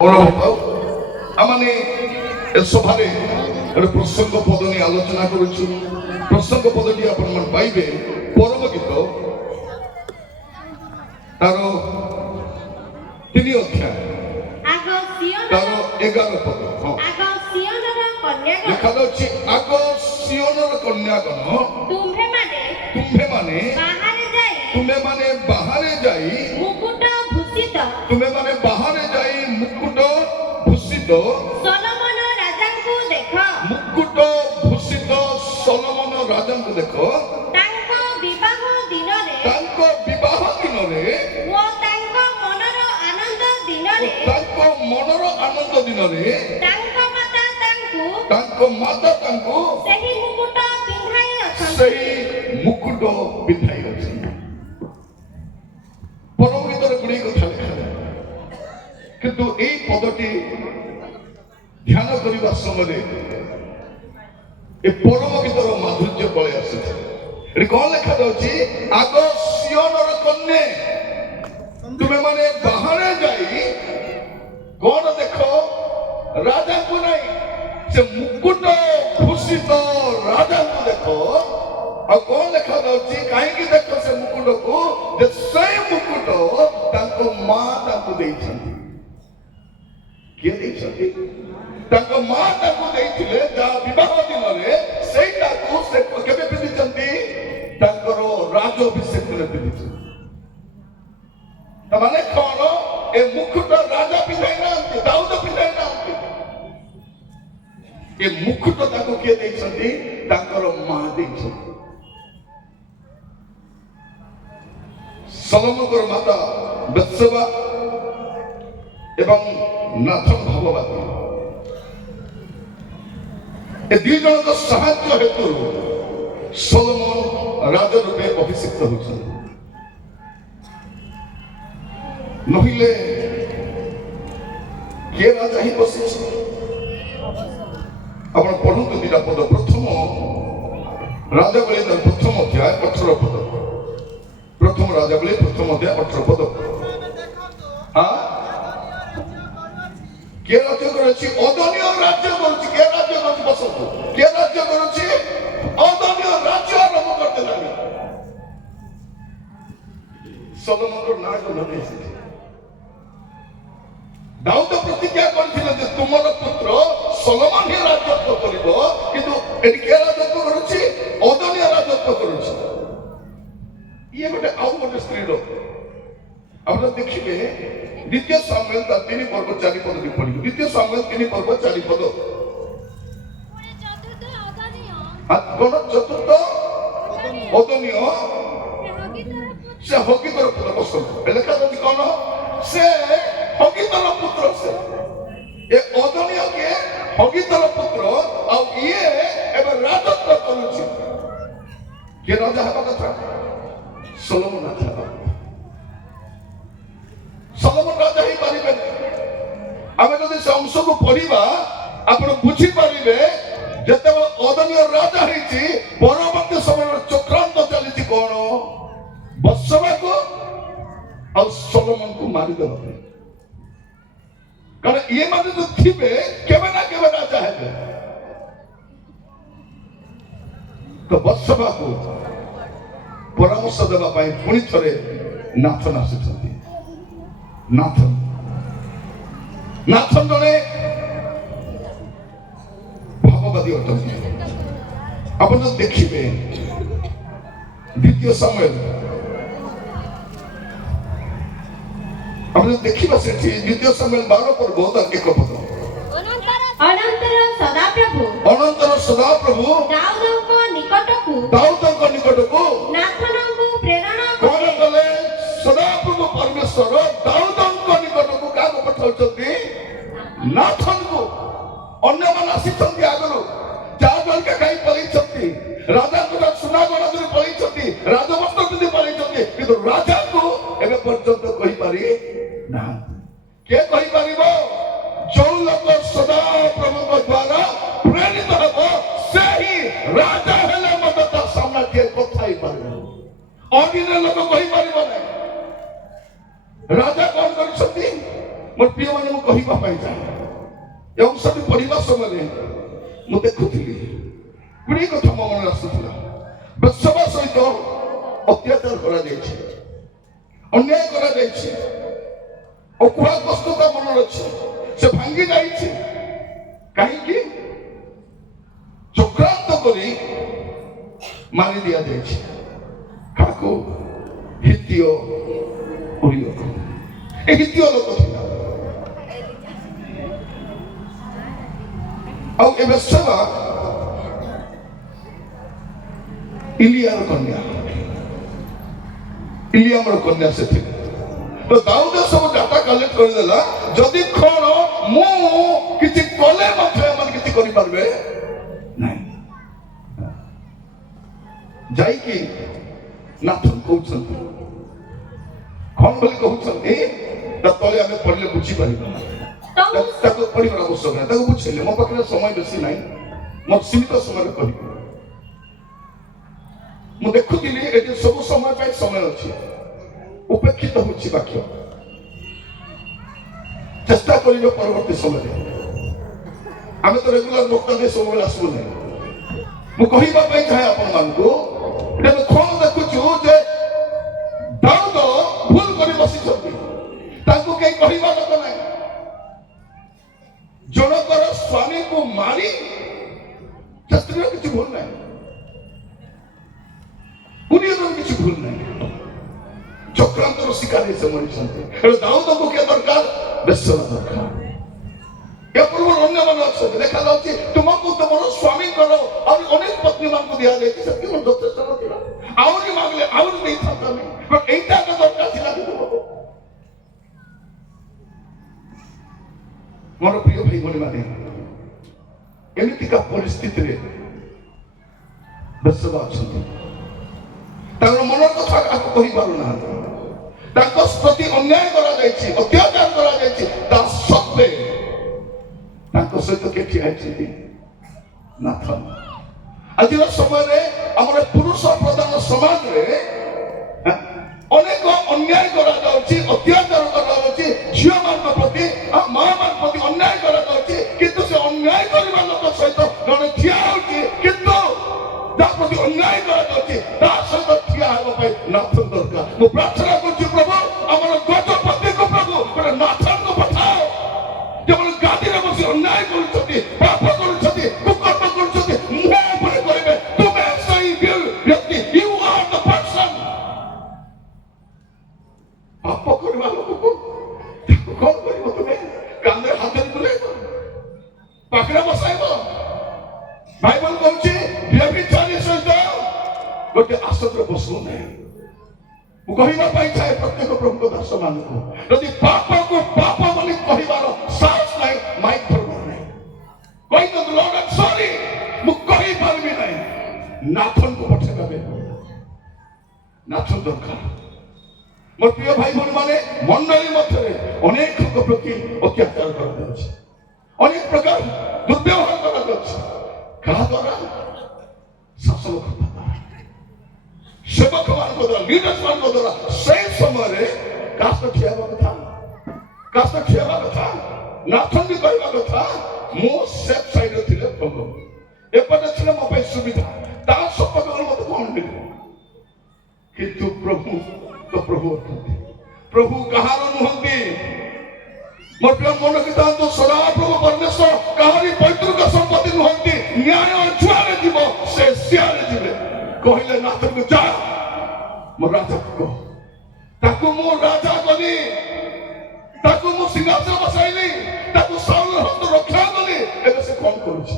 ଆମେ ଏ ସଭାରେ ଗୋଟେ ପ୍ରସଙ୍ଗ ପଦ ନେଇ ଆଲୋଚନା କରୁଛୁ। ପ୍ରସଙ୍ଗ ପଦଟି ଆପଣମାନେ ପାଇବେ ପରମ ଗୀତ ତାର 3 ଅଧ୍ୟାୟ ତାର 11 ପଦ। ଲେଖାଯାଉଛି, ଆଗ ସିଓନର କନ୍ୟାଗଣ ତୁମ୍ଭେମାନେ ବାହାରେ ଯାଇ ମୁକୁଟ ଭୂଷିତ ସଲୋମନ ରାଜାଙ୍କୁ ଦେଖ। ମୁକୁଟ ଭୂଷିତ ସଲୋମନ ରାଜାଙ୍କୁ ଦେଖ। ତାଙ୍କ ବିବାହ ଦିନରେ ଓ ତାଙ୍କ ମନର ଆନନ୍ଦ ଦିନରେ ତାଙ୍କ ମାତା ତାଙ୍କୁ ସେହି ମୁକୁଟ ପିନ୍ଧାଇ ଅଛନ୍ତି। ପରମ ଗୀତରେ ଗୁଡିଏ କଥା ଲେଖାଯାଏ, କିନ୍ତୁ ଏଇ ପଦଟି ଧ୍ୟାନ କରିବା ସମୟରେ ଏ ପରମ ଗୀତର ମାଧୁର୍ଯ୍ୟ ପଳେଇ ଆସୁଛି। ଏଠି କଣ ଲେଖାଯାଉଛି? ଆଗ ସିଓନର କନ୍ୟା ତୁମେମାନେ ବାହାରେ ଯାଇ କଣ ଦେଖ? ରାଜାଙ୍କୁ ନାହିଁ, ସେ ମୁକୁଟ ଭୂଷିତ ରାଜାଙ୍କୁ ଦେଖ। ଆଉ କଣ ଲେଖାଯାଉଛି? କାହିଁକି ଦେଖ ସେ ମୁକୁଟକୁ? ଯେ ସେଇ ମୁକୁଟ ତାଙ୍କ ମା ତାଙ୍କୁ ଦେଇଛନ୍ତି। କିଏ ଦେଇଛନ୍ତି? ତାଙ୍କ ମା ତାଙ୍କୁ ଦେଇଥିଲେ। ଯାହା ବିବାହ ଦିନରେ ସେଇଟାକୁ ସେ କେବେ ପିନ୍ଧିଛନ୍ତି? ତାଙ୍କର ରାଜ ଅଭିଷେକରେ ପିନ୍ଧିଛନ୍ତି। ମାନେ କଣ? ଏ ମୁକୁଟ ରାଜା ପିନ୍ଧାଇ ନାହାନ୍ତି, ଦାଉଦ ପିନ୍ଧାଇ ନାହାନ୍ତି। ଏ ମୁକୁଟ ତାଙ୍କୁ କିଏ ଦେଇଛନ୍ତି? ତାଙ୍କର ମା ଦେଇଛନ୍ତି। ସଲୋମନଙ୍କର ମାତା ବେତ୍ସେବା ଏବଂ ନାଥନ ଭାବବାଦୀ, ଏ 2 ଜଣଙ୍କ ସାହାଯ୍ୟ ହେତୁ ସଲୋମନ ରାଜ ରୂପେ ଅଭିଷିକ୍ତ ହୋଇଛନ୍ତି। ନହେଲେ କିଏ ରାଜା ହିଁ ବସିଛି? ଆପଣ ପଢନ୍ତୁ 2ଟା ପଦ। ପ୍ରଥମ ରାଜାବଳୀ ତାର 1ମ ଅଧ୍ୟାୟ 18 ପଦ। ପ୍ରଥମ ରାଜାବଳୀ 1ମ ଅଧ୍ୟାୟ 18 ପଦ। କିଏ ରାଜ୍ୟ କରୁଛି? ଅଦନୀୟ ରାଜ୍ୟ କରୁଛି। କିଏ ରାଜ୍ୟ କରୁଛି? ବସନ୍ତୁ। କିଏ ରାଜ୍ୟ କରୁଛି? ଅଦନୀୟ ରାଜ୍ୟ ଆରମ୍ଭ କରିଦେଲାଣି। ସଲୋମନର ନାଁ ଗନ୍ଧରେ ଆସିଛି। ଦାଉଦ ପ୍ରତିଜ୍ଞା କରିଥିଲେ ଯେ ତୁମର ପୁତ୍ର ସଲୋମନ ହିଁ ରାଜତ୍ୱ କରିବ, କିନ୍ତୁ ଏଠି କିଏ ରାଜତ୍ୱ କରୁଛି? ଅଦନୀୟ ରାଜତ୍ୱ କରୁଛି। ଇଏ ଗୋଟେ ଆଉ ଗୋଟେ ସ୍ତ୍ରୀ ଲୋକ। ଆପଣ ଦେଖିବେ 2 ସାମୁଏଲ 3 ପର୍ବ 4 ପଦ ବି ପଢିବେ। 2 ସାମୁଏଲ 3 ପର୍ବ 4 ପଦ। ଚତୁର୍ଥ ଅଦନୀୟ ସେ ହଗିତର ପୁତ୍ର। ବସନ୍ତୁ। ଲେଖାଯାଉଛି କଣ? ସେ ହଗିତର ପୁତ୍ର। ସେ ଏ ଅଦନୀୟ କିଏ? ହଗିତର ପୁତ୍ର। ଆଉ ଇଏ ଏବେ ରାଜତ୍ୱ କରୁଛି। କିଏ ରାଜା ହେବା କଥା? ସଲୋମନ ରାଜା ହେବା କଥା। ସଲୋମନ ରାଜା ହେଇପାରିବେନି। ଆମେ ଯଦି ସେ ଅଂଶକୁ ପଢିବା ଆପଣ ବୁଝିପାରିବେ, ଯେତେବେଳେ ଅଦନୀୟ ରାଜା ହେଇଛି ପରବର୍ତ୍ତୀ ସମୟରେ ଚକ୍ରାନ୍ତ ଚାଲିଛି। କଣ? ବତ୍ସେବାକୁ ଆଉ ସଲୋମନକୁ ମାରିଦେବା ପାଇଁ। କାରଣ ଇଏ ମାନେ ଯଦି ଥିବେ କେବେ ନା କେବେ ରାଜା ହେବେ। ତ ବତ୍ସେବାକୁ ପରାମର୍ଶ ଦେବା ପାଇଁ ପୁଣି ଥରେ ନାଥନ ଆସୁଛନ୍ତି। ନାଥନ ଜଣେ ଭାବବାଦୀ ଅଟନ୍ତି। ଆପଣ ଯଦି ଦେଖିବେ 2 ସାମୁଏଲ, ଆପଣ ଦେଖିବା ସେଠି 2 ସାମୁଏଲ 12 ପର୍ବ ତାର 1 ପଦ। ଅନନ୍ତର ସଦାପ୍ରଭୁ ଦାଉଦଙ୍କ ନିକଟକୁ ନାଥନଙ୍କୁ ପ୍ରେରଣ କଣ କଲେ? ସଦାପ୍ରଭୁ ପରମେଶ୍ୱର ଦାଉଦଙ୍କ ନିକଟକୁ କାହାକୁ ପଠାଉଛନ୍ତି? ନାଥନକୁ। ଅନ୍ୟମାନେ ଆସିଛନ୍ତି ଆଗରୁ, ଯାହା ଜଳିକା ଖାଇ ପଳେଇଛନ୍ତି, ରାଜାଙ୍କ ସୁନାଗଣ ଧରି ପଳେଇଛନ୍ତି, ରାଜବସ୍ତ୍ର ପିନ୍ଧି ପଳେଇଛନ୍ତି, କିନ୍ତୁ ରାଜାଙ୍କୁ ଏବେ ପର୍ଯ୍ୟନ୍ତ କହିପାରି ନାହାନ୍ତି। କିଏ କହିପାରିବ? ଯୋଉ ଲୋକ ସଦାପ୍ରଭୁଙ୍କ ଦ୍ୱାରା ପ୍ରେରିତ ହେବ ସେହି ରାଜା ହେଲେ ମଧ୍ୟ ତା ସାମ୍ନା କିଏ କଥା ହେଇପାରିବ? ଅନ୍ୟ ଲୋକ କହିପାରିବ ନାହିଁ। ରାଜା କଣ କରିଛନ୍ତି? ମୋର ପ୍ରିୟମାନେ ମୁଁ କହିବା ପାଇଁ ଚାହେଁ ଏ ଅଂଶଟି ପଢିବା ସମୟରେ ମୁଁ ଦେଖୁଥିଲି ଗୁଡିଏ କଥା ମୋ ମନରେ ଆସୁଥିଲା। ବେଶ୍ୟା ସହିତ ଅତ୍ୟାଚାର କରାଯାଇଛି, ଅନ୍ୟାୟ କରାଯାଇଛି, ଅକୁହା କଷ୍ଟ ତା ମନରେ ଅଛି, ସେ ଭାଙ୍ଗି ଯାଇଛି। କାହିଁକି? ଚକ୍ରାନ୍ତ କରି ମାରି ଦିଆଯାଇଛି। କାହାକୁ? ହିତୀୟ ଉରିୟକୁ। ଏ ହିତୀୟ ଲୋକ ଥିଲା। ଆଉ ଏ ବେଶ୍ୟା ଇଲିଆର କନ୍ୟା, ଇଲିଆମର କନ୍ୟା ସେ ଥିଲେ। ତ ଦାଉଦ ସବୁ ଡାଟା କଲେକ୍ଟ କରିଦେଲା, ଯଦି କଣ ମୁଁ କିଛି କଲେ ମଧ୍ୟ ଏମାନେ କିଛି କରିପାରିବେ ନାହିଁ। ଯାଇକି ନାଥନ କହୁଛନ୍ତି, କଣ ବୋଲି କହୁଛନ୍ତି, ତା ତଳେ ଆମେ ପଢିଲେ ବୁଝିପାରିବା, ତାକୁ ପଢିବାର ଆବଶ୍ୟକ ନାହିଁ, ତାକୁ ବୁଝେଇଲେ। ମୋ ପାଖରେ ସମୟ ବେଶୀ ନାହିଁ, ମୋ ସୀମିତ ସମୟରେ କହିବି। ମୁଁ ଦେଖୁଥିଲି ଏଠି ସବୁ ସମୟ ପାଇଁ ସମୟ ଅଛି, ଉପେକ୍ଷିତ ହେଉଛି ବାକ୍ୟ। ଚେଷ୍ଟା କରିବେ ପରବର୍ତ୍ତୀ ସମୟରେ। ଆମେ ତ ରେଗୁଲାର ବକ୍ତା ଦେଇ ସବୁବେଳେ ଆସିବୁ ନାହିଁ। ମୁଁ କହିବା ପାଇଁ ଚାହେଁ ଆପଣମାନଙ୍କୁ, ଆମେ କଣ ଦେଖୁଛୁ ଯେ ଦାଉଦ ଭୁଲ କରି ବସିଛନ୍ତି, ତାଙ୍କୁ କେହି କହିବା ଲୋକ ନାହିଁ। ଜଣଙ୍କର ସ୍ୱାମୀକୁ ମାରି ସେ ସ୍ତ୍ରୀର କିଛି ଭୁଲ ନାହିଁ, ପୁରୀର କିଛି ଭୁଲ ନାହିଁ, ଚକ୍ରାନ୍ତର ଶିକାର ହେଇ ସେ ମରିଛନ୍ତି। ଦାଉଦକୁ କିଏ ଦରକାର? ବେଶ୍ୟା ଦରକାର। ଏ ପୂର୍ବରୁ ଅନ୍ୟମାନେ ଅଛନ୍ତି, ଦେଖାଯାଉଛି ତୁମକୁ ତୁମର ସ୍ୱାମୀଙ୍କର ଆହୁରି ଅନେକ ପତ୍ନୀ ମାନଙ୍କୁ ଦିଆଯାଇଛି, ସେତିକି ମୋର ଯଥେଷ୍ଟ ନଥିଲା, ଆହୁରି ମାଗିଲେ ଆହୁରି ଦେଇଥାନ୍ତା। ଏଇଟା ଏକ ଦରକାର ଥିଲା କି ତୁମକୁ? ମୋର ପ୍ରିୟ ଭାଇ ଭଉଣୀ ମାନେ, ଏମିତିକା ପରିସ୍ଥିତିରେ ବେଶ୍ୟା ଅଛନ୍ତି। ତାଙ୍କର ମନର କଥା କାହାକୁ କହିପାରୁନାହାନ୍ତି। ତାଙ୍କ ପ୍ରତି ଅନ୍ୟାୟ କରାଯାଇଛି, ଅତ୍ୟାଚାର କରାଯାଇଛି, ତା ସତ୍ତ୍ୱେ ତାଙ୍କ ସହିତ କିଏ ଠିଆ ହେଇଛନ୍ତି? ନାଥନ। ଆଜିର ସମୟରେ ଆମର ପୁରୁଷ ପ୍ରଧାନ ସମାଜରେ ଅନେକ ଅନ୍ୟାୟ କରାଯାଉଛି, ଅତ୍ୟାଚାର କରାଯାଉଛି, ଝିଅ ମାନଙ୍କ ପ୍ରତି, ମା ମାନଙ୍କ ପ୍ରତି ଅନ୍ୟାୟ କରାଯାଉଛି। କିନ୍ତୁ ସେ ଅନ୍ୟାୟ କରିବା ଲୋକ ସହିତ ଜଣେ ଠିଆ ହଉଛି, କିନ୍ତୁ ତା ପ୍ରତି ଅନ୍ୟାୟ କରାଯାଉଛି, ତା ସହିତ ଠିଆ ହେବା ପାଇଁ ନାଥନ ଦରକାର। ମୁଁ ପ୍ରାର୍ଥନା କରୁଛି, ପ୍ରଭୁ ଆମର ଗଜପତିକୁ ପ୍ରଭୁ ଗୋଟେ ନାଥନକୁ ପଠାଅ, ଯେମାନେ ଗାଦିରେ ବସି ଅନ୍ୟାୟ କରୁଛନ୍ତି, ପାପ କରୁଛନ୍ତି, କୁକର୍ମ କରୁଛନ୍ତି, ମୁହଁ ଉପରେ କହିବେ ତୁମେ ସେଇ ବ୍ୟକ୍ତି, ୟୁ ଆର ଦ ପର୍ସନ। ପାପ କରିବା ଲୋକକୁ ତାକୁ କଣ କରିବ? ତୁମେ କାନ୍ଧରେ ହାତରେ ବୁଲେଇବ, ପାଖରେ ବସାଇବ। ବାଇବଲ କହୁଛି ବ୍ୟଭିଚାରୀ ସହିତ ଗୋଟେ ଆସନରେ ବସୁ ନାହିଁ। ମୁଁ କହିବା ପାଇଁ ଚାହେଁ ପ୍ରତ୍ୟେକ ପ୍ରଭୁଙ୍କ ଦାସ ମାନଙ୍କୁ, ଯଦି ପାପକୁ ପାପ ବୋଲି କହିବାର ସାହସ ନାହିଁ, ମାଇକ୍ ଧରିବାର ନାହିଁ, କହିଦିଅନ୍ତୁ ଲର୍ଡ ଆଇ ଏମ୍ ସରି, ମୁଁ କହିପାରିବି ନାହିଁ। ନାଥନକୁ ପଠେଇଦେବେ, ନାଥନ ଦରକାର। ମୋର ପ୍ରିୟ ଭାଇ ଭଉଣୀ ମାନେ, ମଣ୍ଡଳୀ ମଧ୍ୟରେ ଅନେକଙ୍କ ପ୍ରତି ଅତ୍ୟାଚାର କରାଯାଉଛି, ଅନେକ ପ୍ରକାର ଦୁର୍ବ୍ୟବହାର କରାଯାଉଛି। କାହା ଦ୍ୱାରା? ଶାସନକର୍ତ୍ତା ଦ୍ୱାରା, ସେବକ ମାନଙ୍କ ଦ୍ୱାରା, ଲିଡର୍ସ ମାନଙ୍କ ଦ୍ୱାରା। ସେଇ ସମୟରେ କାଷ୍ଟ ଠିଆ ହେବା କଥା, କାଷ୍ଟ ଠିଆ ହେବା କଥା। ନାଥନ ବି କହିବା କଥା, ମୁଁ ସେଫ୍ ସାଇଡରେ ଥିଲେ ଭଲ, ଏପଟେ ଥିଲେ ମୋ ପାଇଁ ସୁବିଧା, ତା ସପକ୍ଷରେ ମତେ କଣ ମିଳିବ? କିନ୍ତୁ ପ୍ରଭୁ ତ ପ୍ରଭୁ ଅଛନ୍ତି, ପ୍ରଭୁ କାହାର ନୁହନ୍ତି। ମୋ ପ୍ରିୟ ମନ ରଖିଥାନ୍ତୁ, ସଦାପ୍ରଭୁ ପରମେଶ୍ୱର କାହାରି ପୈତୃକ ସମ୍ପତ୍ତି ନୁହନ୍ତି। ନ୍ୟାୟ ଯୁଆଡେ ଯିବ ସେ ସିଆଡେ ଯିବେ। କହିଲେ ନାଥନକୁ ଯା, ମୋ ରାଜାକୁ କହ, ତାକୁ ମୁଁ ରାଜା କଲି, ତାକୁ ମୁଁ ସିଂହାସନ ବସାଇଲି, ତାକୁ ସାଉଲର ହସ୍ତ ରକ୍ଷା କଲି, ଏବେ ସେ କଣ କରୁଛି?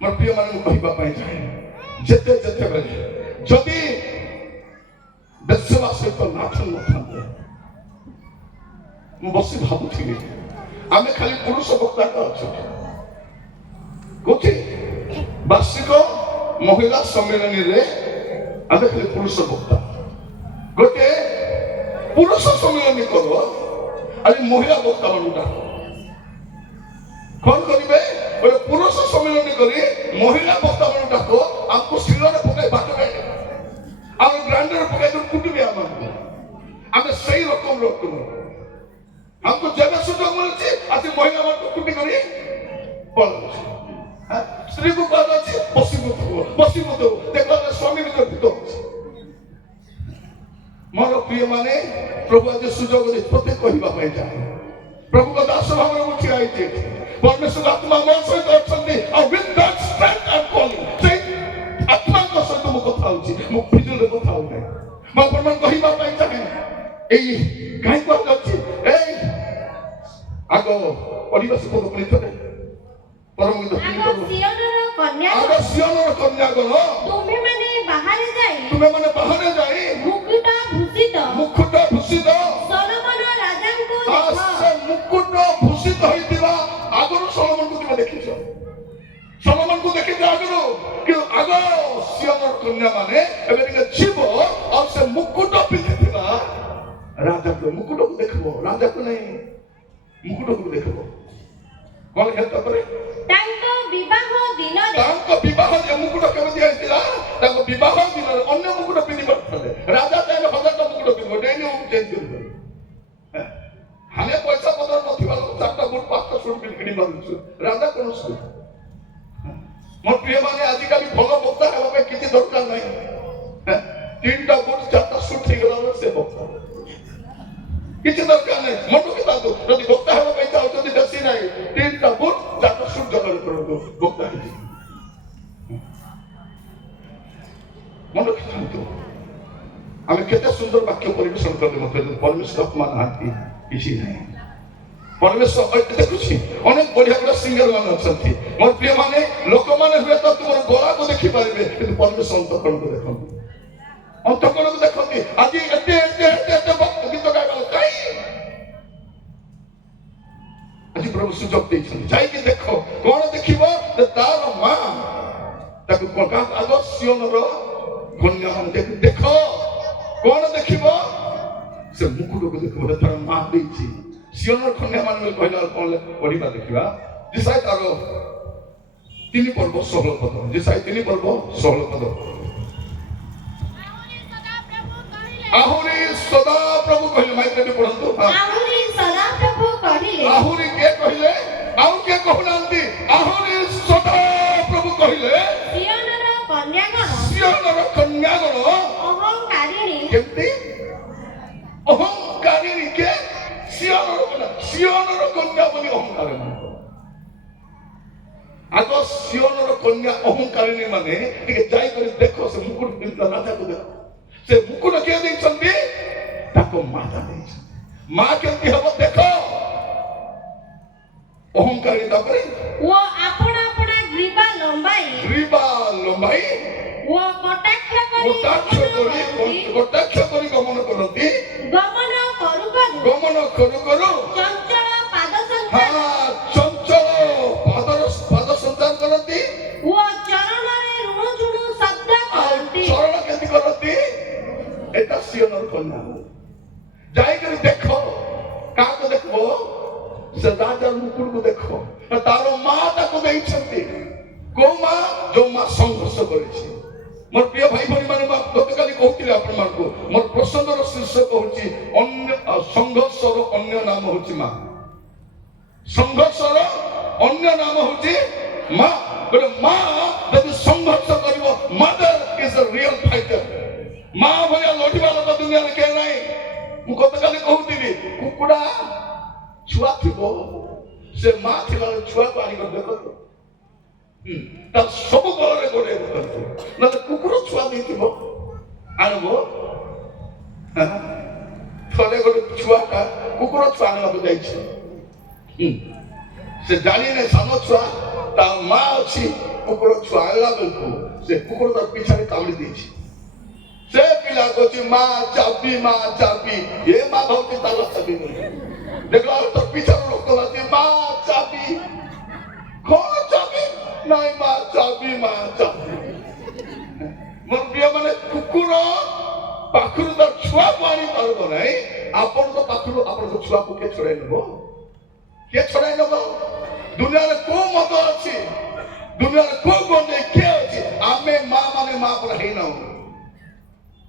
ମୋର ପ୍ରିୟ ମାନେ, ମୁଁ କହିବା ପାଇଁ ଚାହେଁ, ଯେତେବେଳେ ଯଦି ବେଶ୍ୟା ସହିତ ନାଥନ ନଥାନ୍ତେ, ମୁଁ ବସି ଭାବୁଥିଲି ଆମେ ଖାଲି ପୁରୁଷ ବକ୍ତାଙ୍କ ଅଛୁ। କୋଉଠି ବାର୍ଷିକ ମହିଳା ସମ୍ମିଳନୀରେ ଆମେ ଖାଲି ପୁରୁଷ ବକ୍ତା। ଗୋଟେ ପୁରୁଷ ସମ୍ମିଳନୀ କର, ଆଜି ମହିଳା ବକ୍ତା ମାନଙ୍କୁ ଡାକ। କଣ କରିବେ? ଗୋଟେ ପୁରୁଷ ସମ୍ମିଳନୀ କରି ମହିଳା ବକ୍ତା ମାନଙ୍କୁ ଡାକ, ଆମକୁ ଶିଳରେ ପକାଇ ବାଟରେ, ଆମେ ଗ୍ରାଇଣ୍ଡର ପକାଇ କୁଟିବେ ଆମକୁ। ଆମେ ସେଇ ରକମ ଆସି ମହିଳା ମାନଙ୍କୁ କୁଟି କରି ପଳାଉଛି। ସ୍ତ୍ରୀକୁ କୁହାଯାଉଛି ବସିବୁ ଦେଖ ସ୍ୱାମୀ ଭିତରେ ଭୂତ ଅଛି। ମୋର ପ୍ରିୟ ମାନେ ପ୍ରଭୁ ଆଜି ସୁଯୋଗ ନିଷ୍ପତ୍ତି କହିବା ପାଇଁ ଚାହେଁ। ପ୍ରଭୁଙ୍କ ଦାସ ଭାବରେ ମୁଁ ଠିଆ ହେଇଛି। ପରମେଶ୍ୱର ଆତ୍ମା ମୋ ସହିତ ଅଛନ୍ତି। ଆଉ with that strength I'm calling, ସେଇ ଆତ୍ମାଙ୍କ ସହିତ ମୁଁ କଥା ହଉଛି, ମୁଁ ଫିଜୁଲରେ କଥା ହଉନାହିଁ। ମୁଁ ଆପଣମାନଙ୍କୁ କହିବା ପାଇଁ ଚାହେଁ, ଏଇ କାହିଁ କୁହାଯାଉଛି ଏଇ ଆଗ ପରିବେଶ ପୁଣିଥରେ ପରମଗୀତ ଆଗ ସିଓନର କନ୍ୟାଗଣ ତୁମେମାନେ ବାହାରେ ଯାଇ ମୁକୁଟ ଭୂଷିତ ସଲୋମନ ରାଜାଙ୍କୁ ସେ ମୁକୁଟ ଭୂଷିତ ହୋଇଥିବା ଆଗରୁ ସଲୋମନକୁ ତୁମେ ଦେଖିଛ। ସଲୋମନକୁ ଦେଖିଛ ଆଗରୁ, କିନ୍ତୁ ଆଗ ସିଓନର କନ୍ୟା ମାନେ ଏବେ ଟିକେ ଯିବ ଆଉ ସେ ମୁକୁଟ ପିନ୍ଧିଥିବା ରାଜାକୁ ମୁକୁଟକୁ ଦେଖିବ, ରାଜାକୁ ନାହିଁ ମୁକୁଟକୁ ଦେଖିବ। କଣ ହେଲା ତାପରେ ତାଙ୍କ ବିବାହ ଦିନରେ ମୁକୁଟ କେବେ ଦିଆଯାଇଥିଲା? ତାଙ୍କ ବିବାହ ଦିନରେ ଅନ୍ୟ ମୁକୁଟ ପିନ୍ଧି ପାରୁଥିଲେ। ରାଜା ଚାହିଁଲେ 1000ଟା ମୁକୁଟ ପିନ୍ଧିବ, ଡେଲି ଚେଞ୍ଜ କରିପାରିବ। ଆମେ ପଇସା ପତ୍ର ନଥିବା ଲୋକ 4ଟା ବୁଟ 5ଟା ସୁଟ କିଣି ପାରୁଛୁ, ରାଜା କଣ ସୁଟ? ମୋ ପ୍ରିୟ ମାନେ ଆଜିକାଲି ଭଲ ବକ୍ତା ହେବା ପାଇଁ କିଛି ଦରକାର ନାହିଁ। 3ଟା ବୁଟ 4ଟା ସୁଟ ହେଇଗଲା ସେ ବକ୍ତା, କିଛି ଦରକାର ନାହିଁ। ମନକୁ କିତାନ୍ତୁ ଯଦି ବକ୍ତା ହେବା ପାଇଁ ଚାହୁଁଛନ୍ତି ବେଶୀ ନାହିଁ, 3ଟା ବୁଟ 4ଟା ସୁଟ ଜଗାରେ କରନ୍ତୁ, ବକ୍ତା ହେଇଯିବ। ମନେ ରଖିଥାନ୍ତୁ, ଆମେ କେତେ ସୁନ୍ଦର ବାକ୍ୟ ପରିବେଷଣ କଲେ ମଧ୍ୟ ପରମେଶ୍ୱର ଆତ୍ମା ନାହାନ୍ତି, କିଛି ନାହିଁ। ପରମେଶ୍ୱର ଦେଖୁଛି ଅନେକ ବଢିଆ ବଢିଆ ସିଙ୍ଗର ମାନେ ଅଛନ୍ତି। ମୋର ପ୍ରିୟ ମାନେ ଲୋକମାନେ ହୁଏତ ତୁମର ଗଳାକୁ ଦେଖିପାରିବେ, କିନ୍ତୁ ପରମେଶ୍ୱର ଅନ୍ତଃକରଣକୁ ଦେଖନ୍ତି, ଅନ୍ତଃକରଣକୁ ଦେଖନ୍ତି। ଆଜି ଏତେ ଗୀତ ଗାଇବାର କାହିଁ? ଆଜି ପ୍ରଭୁ ସୁଯୋଗ ଦେଇଛନ୍ତି, ଯାଇକି ଦେଖ। କଣ ଦେଖିବ? ତାର ମା ତାକୁ ଆଗ ସିଓନର କନ୍ୟା ମାନେ ଦେଖ। କଣ ଦେଖିବ? ସେ ମୁକୁଟକୁ ଦେଖିବ, ତାର ମା ଦେଇଛି। ସିଓନର କନ୍ୟା ମାନେ କହିଲା କଣ ପଢିବା ଦେଖିବା। ଯେସାଇ ତାର 3 ପର୍ବ 16 ପଦ, ଯେସାଇ 3 ପର୍ବ 16 ପଦ। ଆହୁରି ସଦା ପ୍ରଭୁ କହିଲେ, ମାଇକ୍ରେ ବି ପଢନ୍ତୁ। ଆହୁରି ସଦା ପ୍ରଭୁ କହିଲେ, ଆହୁରି କିଏ କହିଲେ? ଆଉ କିଏ କହୁନାହାନ୍ତି? ଆହୁରି ସଦା ପ୍ରଭୁ କହିଲେ, ସିଓନର କନ୍ୟାଗଣ ଅହଙ୍କାରିଣୀ। କେମିତି ଅହଙ୍କାରିଣୀ? କେ ସିଓନର କନ୍ୟା ବୋଲି ଅହଙ୍କାର ମାନେ। ଆଗ ସିଓନର କନ୍ୟା ଅହଙ୍କାରିଣୀ ମାନେ ଟିକେ ଯାଇକରି ଦେଖ, ସେ ମୁକୁଟ ପିନ୍ଧିଲା ରାଜାକୁ ଦେଖ। ସେ ମୁକୁଟ କିଏ ଦେଇଛନ୍ତି? ତାଙ୍କ ମାତା ଦେଇଛନ୍ତି। ମା କେମିତି ହବ ଦେଖ। ଅହଙ୍କାରୀ ତାପରେ ଓ ଆପଣା ଗ୍ରୀବା ଲମ୍ବାଇ ଓ କଟାକ୍ଷ କରି ଗମନ କରନ୍ତି। ଗମନ କରୁ ଚଞ୍ଚଳ ପାଦ ସଞ୍ଚାର କରନ୍ତି ଓ ଚରଣରେ ରୁଣୁଝୁଣୁ ଶବ୍ଦ କରନ୍ତି। ଚରଣ କେମିତି କରନ୍ତି? এটা ସିଓନର କନ୍ୟା। ଯାଇକରି ଦେଖ। କାହାକୁ ଦେଖିବ? ସେ ରାଜାର ମୁକୁଟକୁ ଦେଖ। ତାର ମା ତାକୁ ଦେଇଛନ୍ତି। କୋଉ ମା? ଯୋଉ ମା ସଂଘର୍ଷ କରିଛି। ମୋର ପ୍ରିୟ ଭାଇ ଭଉଣୀ ମାନେ, ଗତକାଲି କହୁଥିଲି ଆପଣମାନଙ୍କୁ, ମୋର ପ୍ରସଙ୍ଗର ଶୀର୍ଷକ ହଉଛି ସଂଘର୍ଷର ଅନ୍ୟ ନାମ ହଉଛି ମା। ସଂଘର୍ଷର ଅନ୍ୟ ନାମ ହଉଛି ମା। ଗୋଟେ ମା ଯଦି ସଂଘର୍ଷ କରିବ, ମଦର ଇଜ ଅ ରିଅଲ ଫାଇଟର। ମା ଭଳିଆ ଲଢିବା ଲୋକ ଦୁନିଆରେ କେହି ନାହିଁ। ମୁଁ ଗତକାଲି କହୁଥିଲି, କୁକୁଡ଼ା ଛୁଆ ଥିବ, ସେ ମା ଥିଲାବେଳେ ଛୁଆକୁ ଆଣିକି ଦେଖନ୍ତୁ, ତାର ସବୁ ବଳରେ ଗୋଡେଇ ଦେଖନ୍ତୁ। ନହେଲେ କୁକୁର ଛୁଆ ଦେଇଥିବ, ଆଣିବ। ଥରେ ଗୋଟେ ଛୁଆଟା କୁକୁର ଛୁଆ ଆଣିବାକୁ ଯାଇଛି। ସେ ଜାଣିନେ ସାନ ଛୁଆ ତା ମା ଅଛି। କୁକୁର ଛୁଆ ଆଣିଲା ବେଳକୁ ସେ କୁକୁର ତାର ପିଛାରେ କାମୁଡି ଦେଇଛି। ସେ ପିଲା କହୁଛି ମା ଚାବି। ଏ ମା ଭାବୁଛି ତାର ଚାବି ଦେଖିଲା ତ ପିଛାରୁ ଲୋକ ଅଛି, ମା ଚାବି। କଣ ଚାବି? ନାଇଁ ମା ଚାବି। ମୋର ପ୍ରିୟ ମାନେ, କୁକୁର ପାଖରୁ ତାର ଛୁଆକୁ ଆଣି ପାରିବ ନାହିଁ। ଆପଣଙ୍କ ପାଖରୁ ଆପଣଙ୍କ ଛୁଆକୁ କିଏ ଛଡାଇ ନେବ? ଦୁନିଆରେ କୋଉ ମତ ଅଛି? ଦୁନିଆରେ କୋଉ ଗଣ୍ଡେ କିଏ ଅଛି? ଆମେ ମା ମାନେ ମା ପରା ହେଇନାଉ।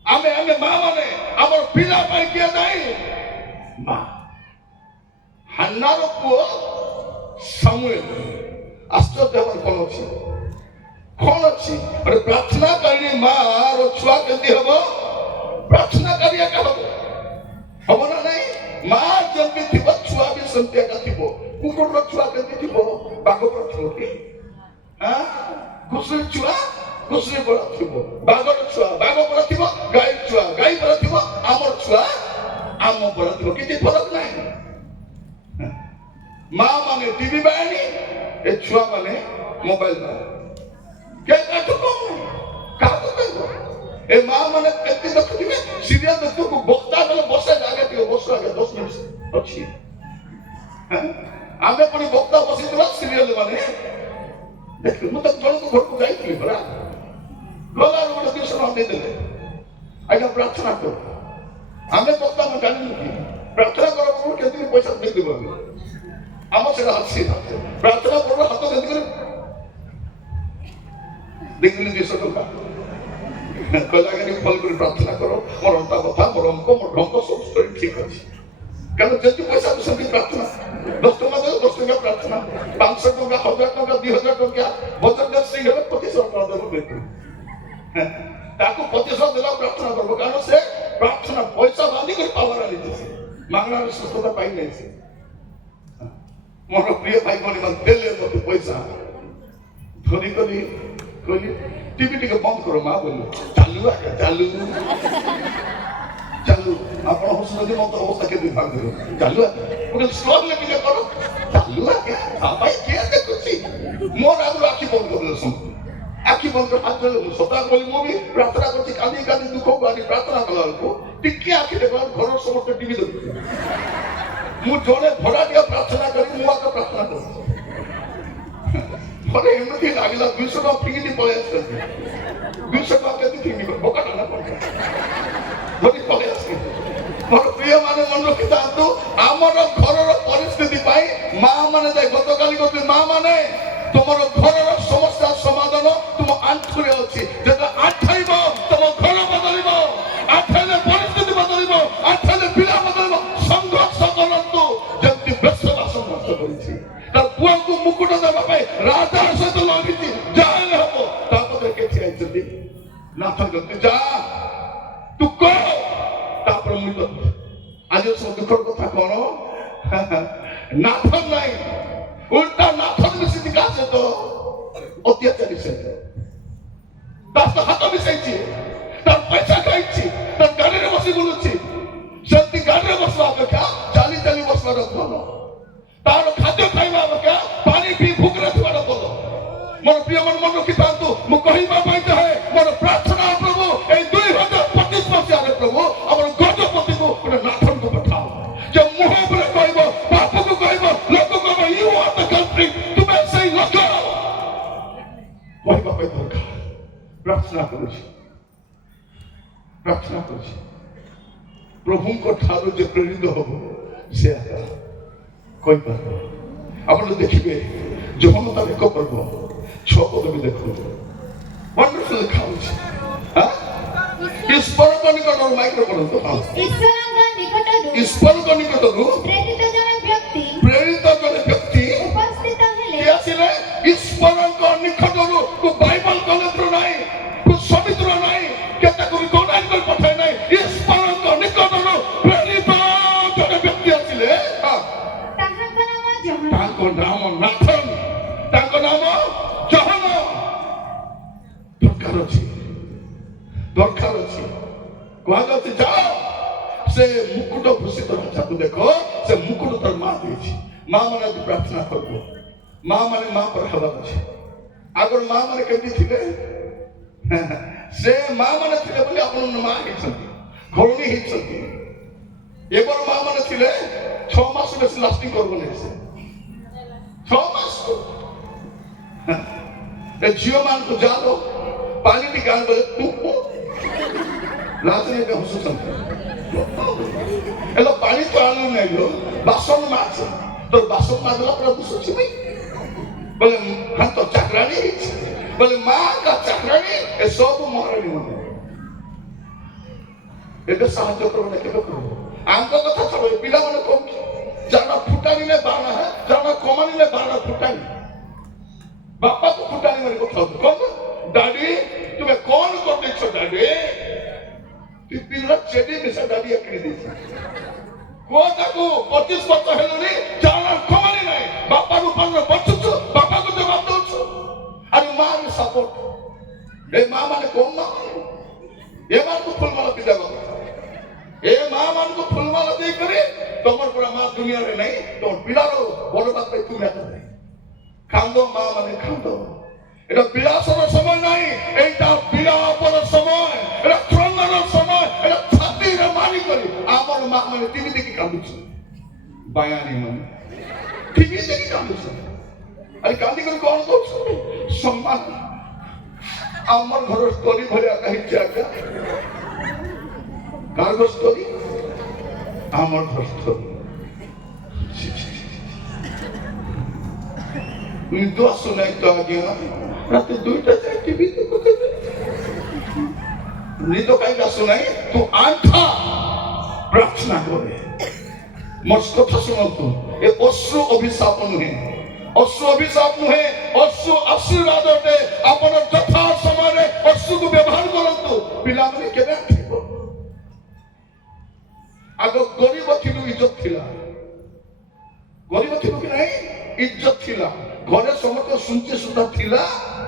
ଆମେ ମା ମାନେ ଆମର ପିଲା ପାଇଁ କିଏ ନାହିଁ? ମା। ହାନ୍ନାର ପୁଅ ସାମୁଏଲ ଆଶ୍ଚର୍ଯ୍ୟ ହେବାର କଣ ଅଛି? କଣ ଅଛି? ଗୋଟେ ପ୍ରାର୍ଥନାକାରୀ ମାର ଛୁଆ କେମିତି ହବ? ପ୍ରାର୍ଥନାକାରୀ ଏକା ହବ, ହବ ନା ନାଇଁ? ମା ଯେମିତି ଥିବ ଛୁଆ ବି ସେମିତି ଏକା ଥିବ। କୁକୁରର ଛୁଆ କେମିତି ଥିବ? ବାଘର ଥିବ କି? ଘୁଷୁରୀ ଛୁଆ ଘୁଷୁରୀ ପରା ଥିବ, ବାଘର ଛୁଆ ବାଘ ପରା ଥିବ, ଗାଈ ଛୁଆ ଗାଈ ପରା ଥିବ, ଆମର ଛୁଆ ଆମ ପରା ଥିବ। କିଛି ଫରକ ନାହିଁ। ମା ମାନେ ଟିଭି ବାହାନି, ଏ ଛୁଆ ମାନେ ମୋବାଇଲ ବାହାନି। ଏ ମା ମାନେ କେତେ ଦେଖୁଥିବେ ସିରିଏଲ ଦେଖୁ, ବକ୍ତା ଗଲେ ବସେ ଜାଗା ଟିକେ ବସ ଆগে 10 ମିନିଟ ଅଛି। ଆମେ ପୁଣି ବକ୍ତା ବସିଥିବା ସିରିଏଲ ମାନେ ଦେଖିଲୁ। ମୁଁ ତ ଜଣଙ୍କ ଘରକୁ ଯାଇଥିଲି ପରା, ଗଲାରୁ ଗୋଟେ 200 ଟଙ୍କା ଦେଇଦେଲେ, ଆଜ୍ଞା ପ୍ରାର୍ଥନା କର। ଆମେ ବକ୍ତା ଆମେ ଜାଣିନୁ କି ପ୍ରାର୍ଥନା କର କେତେ ପଇସା ଦେଇଦେବୁ ଆମେ। আমার সেটা আছে প্রার্থনা করবো হাত কেন্দ্র করে দেখবেন 200 টাকা কইলা আগে ফল করে প্রার্থনা করো, মোর অন্তা কথা মোর অঙ্ক মোর ঢঙ্ক সব স্টোরি ঠিক আছে। কেন যেহেতু পয়সা তো সেমনি প্রার্থনা 10 টাকা দেবে 10 টাকা প্রার্থনা, 500 টাকা 1000 টাকা 2000 টাকা বজরঙ্গ সিং হবে 2500 টাকা দেবো বেতন। তাকে 2500 দেওয়া প্রার্থনা করবো, কারণ সে প্রার্থনা পয়সা বাঁধি করে পাওয়ার আনিতেছে, বাংলার সুস্থতা পাই নাইছে। ମୋର ପ୍ରିୟ ଭାଇ ଭଉଣୀ ମାନେ ଦେଲେ ମତେ ପଇସା ଧରି କରି କହିଲି ଟିଭି ଟିକେ ବନ୍ଦ କର ମା ବୋଲିଲେ, ଚାଲୁ ଆଜ୍ଞା ଚାଲୁ ଚାଲୁ। ଆପଣ ହସୁଛନ୍ତି ମତେ ଅବସ୍ଥା କେମିତି ଭାଙ୍ଗିବ? ଚାଲୁ ଆଜ୍ଞା ଗୋଟେ ସ୍ଲୋରେ ଟିକେ କର, ଚାଲୁ ଆଜ୍ଞା ଭାଇ କିଏ ଦେଖୁଛି? ମୋର ଆଗରୁ ଆଖି ବନ୍ଦ କରିଦେଲେ ସମସ୍ତେ, ଆଖି ବନ୍ଦ କରି ହାତ ମୁଁ ସଦା କହିଲି ମୁଁ ବି ପ୍ରାର୍ଥନା କରୁଛି, କାଲି କାଲି ଦୁଃଖକୁ ଆଣି ପ୍ରାର୍ଥନା କଲା ବେଳକୁ ଟିକେ ଆଖି ଦେଖ ଘର ସମସ୍ତେ ଟିଭି ଦେଖୁଛି। ମୁଁ ଜଣେ ଭଡ଼ାଟିଆ ପ୍ରାର୍ଥନା କରି ମୁଁ ଆଗ ପ୍ରାର୍ଥନା କରୁଛି। ଥରେ ଏମିତି ଲାଗିଲା 200 ଟଙ୍କା ଫିଙ୍ଗିକି ପଳେଇ ଆସିଛନ୍ତି। 200 ଟଙ୍କା କେତେ ଫିଙ୍ଗିବ? ବୋକାଟା ନା କଣ? ଧରି ପଳେଇ ଆସିଛନ୍ତି। ମୋର ପ୍ରିୟ ମାନେ ମନେ ରଖିଥାନ୍ତୁ, ଆମର ଘରର ପରିସ୍ଥିତି ପାଇଁ ମା ମାନେ ଯାଇ ଗତକାଲି କହୁଥିଲେ ମା ମାନେ ତୁମର ଘରର ସମସ୍ୟା ସମାଧାନ ତୁମ ଆଣ୍ଠୁରେ ଅଛି। ଯେତେବେଳେ ଆଣ୍ଠାଇବ ତମ ଘର ବଦଳିବ, ଆଣ୍ଠାଇଲେ ପରିସ୍ଥିତି ବଦଳିବ, ଆଣ୍ଠାଇଲେ ପିଲା ବଦଳିବ। ସଂଘର୍ଷ କରନ୍ତୁ ଯେମିତି ବେଶବାସ ନଷ୍ଟ କରିଛି, ତାର ପୁଅଙ୍କୁ ମୁକୁଟ ଦେବା ପାଇଁ ରାଜା ସହିତ ଲଢ଼ିଛି, ଯାହା ହେଲେ ହବ। ତାପରେ କେ ଠିଆ ହେଇଛନ୍ତି ନାଥ ଗତି ଯା ତୁ କହ, ତାପରେ ମୁଁ କହିବି। ଆଜି ସବୁ ଦୁଃଖର କଥା କଣ? ନାଥ ନାହିଁ, ଉଲ୍ଟା ନାଥ ମିଶିଛି କାହା ସହିତ? ଅତ୍ୟାଚାରୀ ସହିତ। ତା ସହିତ ହାତ ମିଶାଇଛି, ତାର ପଇସା ଖାଇଛି, ତାର ଗାଡ଼ିରେ ବସି ବୁଲୁଛି। ସେମିତି ଗାଡ଼ିରେ ବସିବା ଅପେକ୍ଷା ଚାଲି ଚାଲି ବସିବାର ଭଲ, ତାର ଖାଦ୍ୟ ଖାଇବା ଅପେକ୍ଷା ପାଣି ପିଇ ଭୋକରେ ଥିବାର ଭଲ। ମୋର ପ୍ରିୟ ମନ ରଖିଥାନ୍ତୁ, ମୁଁ କହିବା ପାଇଁ ଚାହେଁ ମୋର ପ୍ରାର୍ଥନା ପ୍ରଭୁ ଏଇ 2025 ମସିହାରେ ପ୍ରଭୁ ଆମର ଗଜପତିକୁ ଗୋଟେ ନାଥଙ୍କୁ ପଠାଅ, ଯେ ମୁହଁ ଉପରେ କହିବ, ବାପକୁ କହିବ, ଲୋକ କହିବ ୟୁ ଆର୍ ଦ କଣ୍ଟ୍ରି, ତୁମେ ସେଇ ଲୋକ କହିବା ପାଇଁ ଦରକାର। ପ୍ରାର୍ଥନା କରୁଛି, ପ୍ରାର୍ଥନା କରୁଛି ପ୍ରଭୁଙ୍କ ଠାରୁ ଯେ ପ୍ରେରିତ ହବ ସେ କହିପାରିବ। ଆପଣ ଦେଖିବେ ଜଗନ୍ନାଥ ଏକ ପର୍ବ 6 ପଦ ବି ଦେଖନ୍ତୁ, ୱଣ୍ଡରଫୁଲ ଦେଖାଉଛି। ଈଶ୍ୱରଙ୍କ ନିକଟରୁ ମାଇକ୍ରୋ ପଢନ୍ତୁ। ଈଶ୍ୱରଙ୍କ ନିକଟରୁ ପ୍ରେରିତ ଜଣେ ବ୍ୟକ୍ତି ଆସିଲେ ଈଶ୍ୱରଙ୍କ ନିକଟରୁ। ବାଇବଲ କଲେଜରୁ ନାହିଁ, ସମିତ୍ର ନାହିଁ, କେତେକୁ ଗଣାଇକରି ପଠାଇ ନାହିଁ, ଈଶ୍ୱରଙ୍କ ନିକଟରୁ ପ୍ରେରିତ ଜଣେ ବ୍ୟକ୍ତି ଆସିଲେ। ତାଙ୍କ ନାମ ନାଥନ, ତାଙ୍କ ନାମ ଜହନ। ଦରକାର ଅଛି, ଦରକାର ଅଛି। କୁହାଯାଉଛି ଯାଅ ସେ ମୁକୁଟ ଭୂଷିତ ରାଜାକୁ ଦେଖ, ସେ ମୁକୁଟ ତାର ମା ଦେଇଛି। ମା ମାନେ ଆଜି ପ୍ରାର୍ଥନା କରିବ, ମା ମାନେ ମା ପରେ ହେବାର ଅଛି। ଆଗରୁ ମା ମାନେ କେମିତି ଥିଲେ? ସେ ମା ମାନେ ଥିଲେ ବୋଲି ଆପଣ ମା ହେଇଛନ୍ତି, ଘରଣୀ ହେଇଛନ୍ତି। ଏবার ମା ମାନେ ଥିଲେ 6 ମାସ ବେଶୀ ଲାଷ୍ଟିଂ କରିବନି। ସେ 6 ମାସ ଏ ଝିଅ ମାନଙ୍କୁ ଯାଅ ପାଣି ଟିକେ ଆଣିବ, ରାଜନୀତି ହସୁଛନ୍ତି। ହେଲେ ପାଣି ତ ଆଣୁ ନାହିଁ, ବାସନ ମାଛ তোর বাসন মাজলা পুরো বুঝছি ভাই বলে হ্যাঁ তো চাকরানি বলে মা কা চাকরানি এসব মহারানী মনে ଏବେ ସାହାଯ୍ୟ କରିବ କେବେ କରିବ? ଆଙ୍କ କଥା ଛାଡ଼, ପିଲାମାନେ କହୁଛି ଜାଣ ଫୁଟାଣିଲେ ବାଣ ଜାଣ କମା ମାନିଲେ ବାରଟା ଫୁଟାଣି ବାପାକୁ ଫୁଟାଣି ମାରି କଥା ହଉଛୁ କଣ ଡାଡି ତୁମେ କଣ କରିଦେଇଛ ଡାଡି ଟିଫିନର ଚେଡି ମିଶା ଡାଡି କିଣି ଦେଇଛ କୁହ ତାକୁ 25 ବର୍ଷ ହେଲୁଣି ଚାଉଳ କମାନି ନାହିଁ ବାପା ରୂପାରେ ବଞ୍ଚୁଛୁ ବାପାକୁ ଜବାବ ଦଉଛୁ ଆରେ ମା ବି ସପୋର୍ଟ ଏ ମା ମାନେ କଣ ମା ଏମାନଙ୍କୁ ଫୁଲମାଳ ପିନ୍ଧା ଏ ମା ମାନଙ୍କୁ ଫୁଲମାଳ ଦେଇକରି ତମର ପୁରା ମା ଦୁନିଆରେ ନାହିଁ ତମ ପିଲାର ବରବାଦ ପାଇଁ ତୁମେ କାନ୍ଦ ମା ମାନେ କାନ୍ଦ এটা বিলাসর সময় নাই এইটা বিলাপর সময় এটা ক্রন্দন সময় এটা ছাতিরে মানি করি আমার মা মানে টিভি দেখি কাঁদুছে বায়ানি মানে টিভি দেখি কাঁদুছে আরে কাঁদি করে কଣ করছো সম্মান আমার ঘর স্টোরি ভরিয়া কাহিছে আজ্ঞা কার ঘর স্টোরি আমার ঘর স্টোরি নিদো শুনাই তো আজ্ঞা রাতে 2টা যাই টিভি দেখতে নিদো কাইটা শুনাই তো আঠা প্রার্থনা করে মোর কথা শুনতো এ অশ্রু অভিশাপ নহে অশ্রু আশীর্বাদ অটে আপনার যথা সময়ে অশ্রুকে ব্যবহার করন্তু পিলাମାନେ কেবে আসিব আগ গরিব থিলু ইজ্জত থিলা গরিব থিলু কি নাই ইজ্জত থিলা ঘরে সমস্ত শুনছে সুতা থিলা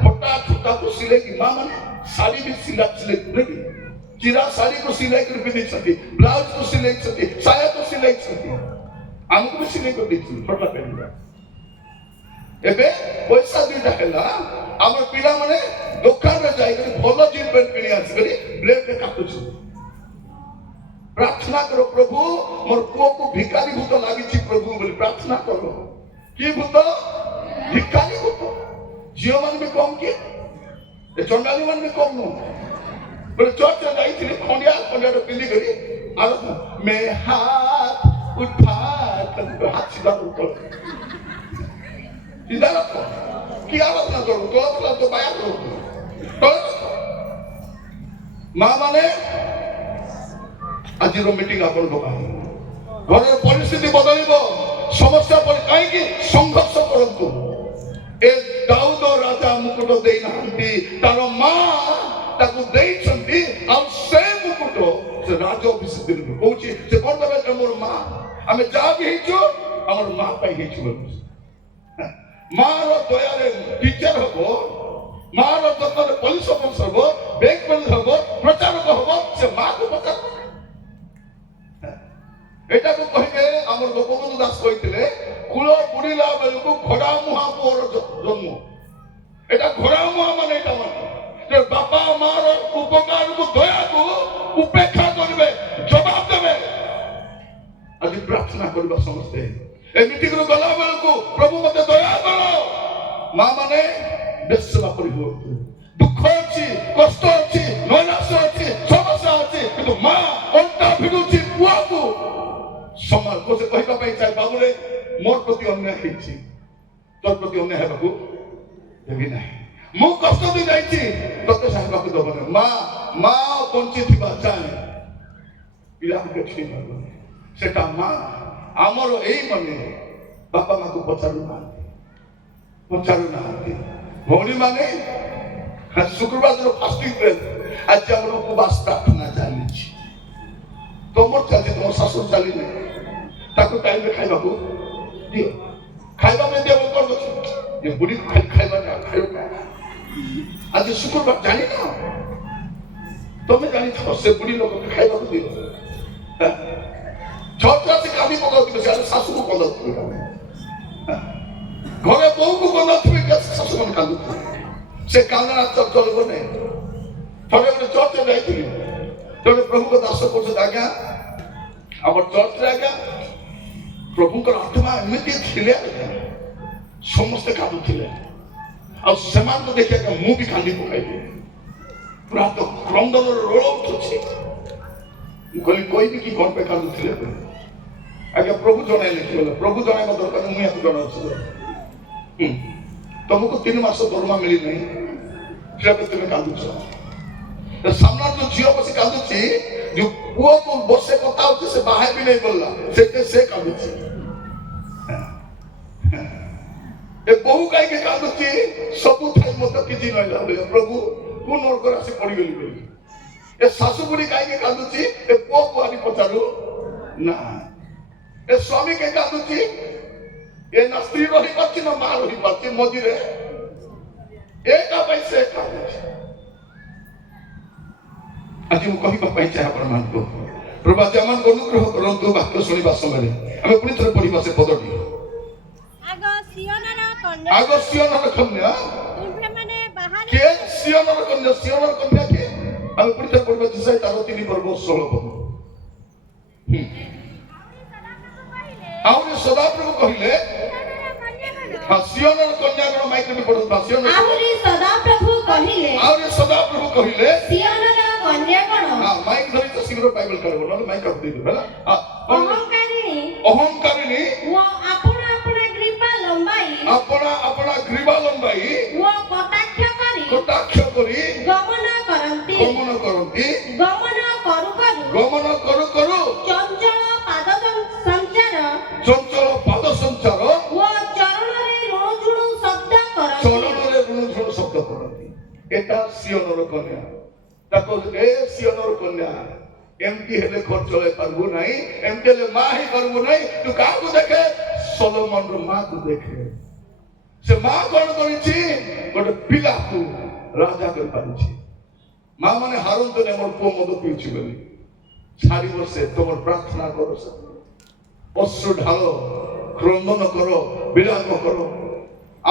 ফটা ফুটাକୁ ସିଲେଇ ମା ମାନେ ଶାଢ଼ୀ ବି ସିଲେଇ করে ଚିରା ଶାଢ଼ୀକୁ ସିଲେଇ କରି ପିନ୍ଧିଛନ୍ତି ବ୍ଲାଉଜକୁ ସିଲେଇଛନ୍ତି ସାୟାକୁ ସିଲେଇଛନ୍ତି ଆମକୁ ବି ସିଲେଇ କରି ଦେଇଛନ୍ତି ଫଟା ପିନ୍ଧିବା ଏବେ ପଇସା ଦୁଇଟା ହେଲା ଆମର ପିଲାମାନେ ଦୋକାନରେ ଯାଇକରି ଭଲ ଜିନ୍ ପ୍ୟାଣ୍ଟ କିଣି ଆସିକରି ବ୍ଲେଡରେ କାଟୁଛନ୍ତି ପ୍ରାର୍ଥନା କର ପ୍ରଭୁ ମୋର ପୁଅକୁ ଭିକାରୀ ଭୂତ ଲାଗିଛି ପ୍ରଭୁ ବୋଲି ପ୍ରାର୍ଥନା କର କି ଭୂତ ଭିକାରୀ ଭୂତ ଝିଅ ମାନେ ବି କମ କି ଏ ଚଣ୍ଡାଳି ମାନେ ବି କମ ନୁହଁ ବୋଲେ ଚର୍ଚ୍ଚରେ ଯାଇଥିଲି ଖଣ୍ଡିଆ ପିନ୍ଧିକରି ଆଉ ମେ ହାତ ଉଠା ହାତ ସିଧା କର ସିଧା ରଖ କି ଆଲୋଚନା କରୁ ତଳ ତ ବାୟା କରୁ ତଳ ମା ମାନେ ଆଜିର ମିଟିଂ ଆପଣଙ୍କ ପାଇଁ ଘରର ପରିସ୍ଥିତି ବଦଳିବ ସମସ୍ୟା କାହିଁକି ସଂଘର୍ଷ କରନ୍ତୁ ଏ ଦାଉଦ ରାଜା ମୁକୁଟ ଦେଇନାହାନ୍ତି ତାର ମା ତାକୁ ଦେଇଛନ୍ତି ଆଉ ସେ ମୁକୁଟ ସେ ରାଜ ଅଭିଷେକ ଦିନକୁ କହୁଛି ସେ କଣ ଦେବେ ମୋର ମା ଆମେ ଯାହା ବି ହେଇଛୁ ଆମର ମା ପାଇଁ ହେଇଛୁ ମାର ଦୟାରେ ଟିଚର ହବ ମାର ଯତ୍ନରେ ପୋଲିସ ଅଫିସର ହବ ବ୍ୟାଙ୍କ ମ୍ୟାନେଜର ହବ ପ୍ରଚାରକ ହବ ସେ ମାକୁ ପ୍ରଚାର ଏଟାକୁ କହିଲେ ଆମର ଗୋପବନ୍ଧୁ ଦାସ କହିଥିଲେ କୂଳ ବୁଡ଼ିଲା ବେଳକୁ ଘୋଡ଼ା ମୁହାଁ ପୁଅର ଜନ୍ମ এটা ঘোড়া মুহাଁ ମାନେ এটা ମାନେ ବାପା ମାର ଉପକାରକୁ ଦୟାକୁ ଉପେକ୍ଷା କରିବେ ଜବାବ ଦେବେ ଆଜି ପ୍ରାର୍ଥନା କରିବା ସମସ୍ତେ ଏ ମିଟିଂରୁ ଗଲା ବେଳକୁ ପ୍ରଭୁ ମତେ ଦୟା କର ମା ମାନେ ବେଶବା ପରିବର୍ତ୍ତନ ଦୁଃଖ ଅଛି କଷ୍ଟ ଅଛି ନୈରାଶ୍ୟ ଅଛି ସମସ୍ୟା ଅଛି କିନ୍ତୁ ମା ଅଣ୍ଟା ଭିଡୁଛି ପୁଅକୁ ସମାନ ସେ କହିବା ପାଇଁ ଚାहे ବାବୁରେ ମୋର ପ୍ରତି ଅନ୍ୟାୟ ହେଇଛି ତୋର ପ୍ରତି ଅନ୍ୟାୟ ହେବାକୁ ଦେବି ନାହିଁ ମୁଁ କଷ୍ଟ ଦେଇ ଯାଇଛି ତତେ ସାହିବାକୁ ଦେବ ନାହିଁ ମା ବଞ୍ଚିଥିବା ଚାହେଁ ପିଲାକୁ ଦେଖି ସେଟା ମା ଆମର ଏଇ ମାନେ ବାପା ମାକୁ ପଚାରୁନାହାନ୍ତି ଭଉଣୀ ମାନେ ଶୁକ୍ରବାର ଦିନ ଫାଷ୍ଟିଂ ଆଜି ଆମର ଉପବାସ ପ୍ରାର୍ଥନା ଚାଲିଛି ତମର ଚାଲିଛି ତମ ଶାଶୁ ଚାଲିନି ତାକୁ ଟାଇମରେ ଖାଇବାକୁ ଦିଅ ଖାଇବା ପାଇଁ ଦିଅ କଣ ଅଛି ଏ ବୁଢୀ ଖାଇବା ଆଜି ଶୁକ୍ରବାର ଜାଣିନ ତମେ ଜାଣିଥିବ ସେ ବୁଢୀ ଲୋକ ଖାଇବାକୁ ଦିଅ ଛଅଟା ସେ କାନ୍ଦି ପକାଉଥିବେ ସେ ଶାଶୁକୁ କନ୍ଦାଉଥିବେ ଘରେ ବୋଉକୁ କନ୍ଦାଉଥିବେ ଶାଶୁମାନେ କାନ୍ଦୁଥିବେ ସେ କାନ୍ଦଣା ଚଳିବ ନାହିଁ ଥରେ ଗୋଟେ ଚର୍ଚ୍ଚରେ ଯାଇଥିଲି ଜଣେ ପ୍ରଭୁଙ୍କ ଦାସ କରୁଛନ୍ତି ଆଜ୍ଞା ଆମର ଚର୍ଚ୍ଚରେ ଆଜ୍ଞା ପ୍ରଭୁଙ୍କର ଆତ୍ମା ଏମିତି ଥିଲେ ସମସ୍ତେ କାନ୍ଦୁଥିଲେ ଆଉ ସେମାନଙ୍କୁ ଦେଖି ଆଜ୍ଞା ମୁଁ ବି କାନ୍ଦି ପକାଇଲି ପୁରା ତ କ୍ରନ୍ଦନର ରୋଳ ଉଠୁଛି ମୁଁ କହିବି କି କଣ ପାଇଁ କାନ୍ଦୁଥିଲେ ଆଜ୍ଞା ପ୍ରଭୁ ଜଣାଇଲେ କି ଗଲେ ପ୍ରଭୁ ଜଣାଇବା ଦରକାର ମୁଁ ୟାକୁ ଜଣାଉଛି ତମକୁ 3 ମାସ ଦରମା ମିଳିନାହିଁ ସେଟା ତୁମେ କାନ୍ଦୁଛ ସାମ୍ନାରେ ଯୋଉ ଝିଅ ବସି କାନ୍ଦୁଛି ଯୋଉ ପୁଅକୁ ବର୍ଷେ କଥା ହଉଛି ସେ ବାହା ବି ନେଇ ଗଲା ସେ କାନ୍ଦୁଛି ଏ ବୋହୁ କାହିଁକି କାନ୍ଦୁଛି ସବୁ ଥାଇ ମତେ କିଛି ନଇଲା ବୋଲେ ପ୍ରଭୁ କୋଉ ନରକରେ ଆସି ପଡିଗଲି ବୋଲି ଏ ଶାଶୁ ବୁଢୀ କାହିଁକି କାନ୍ଦୁଛି ଏ ପୁଅ କୁଆରି ପଚାରୁ ନା ଏ ସ୍ୱାମୀ କାହିଁକି କାନ୍ଦୁଛି ଏ ନା ସ୍ତ୍ରୀ ରହିପାରୁଛି ନା ମା ରହିପାରୁଛି ମଝିରେ ଏକା ପାଇଁ ସେ କାନ୍ଦୁଛି। ଆଜି ମୁଁ କହିବା ପାଇଁ ଚାହେଁ ଆପଣମାନଙ୍କୁ ପ୍ରଭୁ ଆଜି ଆମମାନଙ୍କୁ ଅନୁଗ୍ରହ କରନ୍ତୁ ବାକ୍ୟ ଶୁଣିବା ସମୟରେ ଆମେ ପୁଣି ଥରେ ପଢିବା ସେ ପଦଟି ଆଗ ସିଓନର କନ୍ୟା କିଏ ସିଓନର କନ୍ୟା କିଏ ଆମେ ପୁଣି ଥରେ ପଢିବା ଯେ ତାର 3 ପର୍ବ 16 ପଦ ଆହୁରି ସଦାପ୍ରଭୁ କହିଲେ ସିଓନର କନ୍ୟାଗଣ ମାଇକ୍ ବି ପଢନ୍ତୁ ଆହୁରି ସଦାପ୍ରଭୁ କହିଲେ ସିଓନର କନ୍ୟାଗଣ ମାଇକ୍ ଧରି ତ ଶୀଘ୍ର ବାଇବେଲ କାଢିବ ନହେଲେ ମାଇକ୍ କାଟି ଦେଇଦେବେ ହେଲା ଅହଙ୍କାରିଣୀ ଓ ଆପଣା ଆପଣା ଗ୍ରୀବା ଲମ୍ବାଇ ଓ କଟାକ୍ଷ କରି ଗମନ କରନ୍ତି ଗମନ କରୁ କରୁ ଚଞ୍ଚଳ ପାଦ ସଞ୍ଚାର ଓ ଚରଣରେ ରୁଣୁଝୁଣୁ ଶବ୍ଦ କରନ୍ତି এটা সিওনর কন্যা তাকো এ সিওনর কন্যা এমতি হেলে ঘর চলে পারবো নাই এমতি হেলে মা হি করবো নাই তুই কাকু দেখে সলোমনর মা কু দেখে সে মা কোন করেছি গোটে পিলাকু রাজা করে পারিছি মা মানে হারন্ত নে মোর পুଅ মদ পিউছি বলি সারি বসে তোমার প্রার্থনা করো অশ্রু ঢালো ক্রন্দন করো বিলাপ করো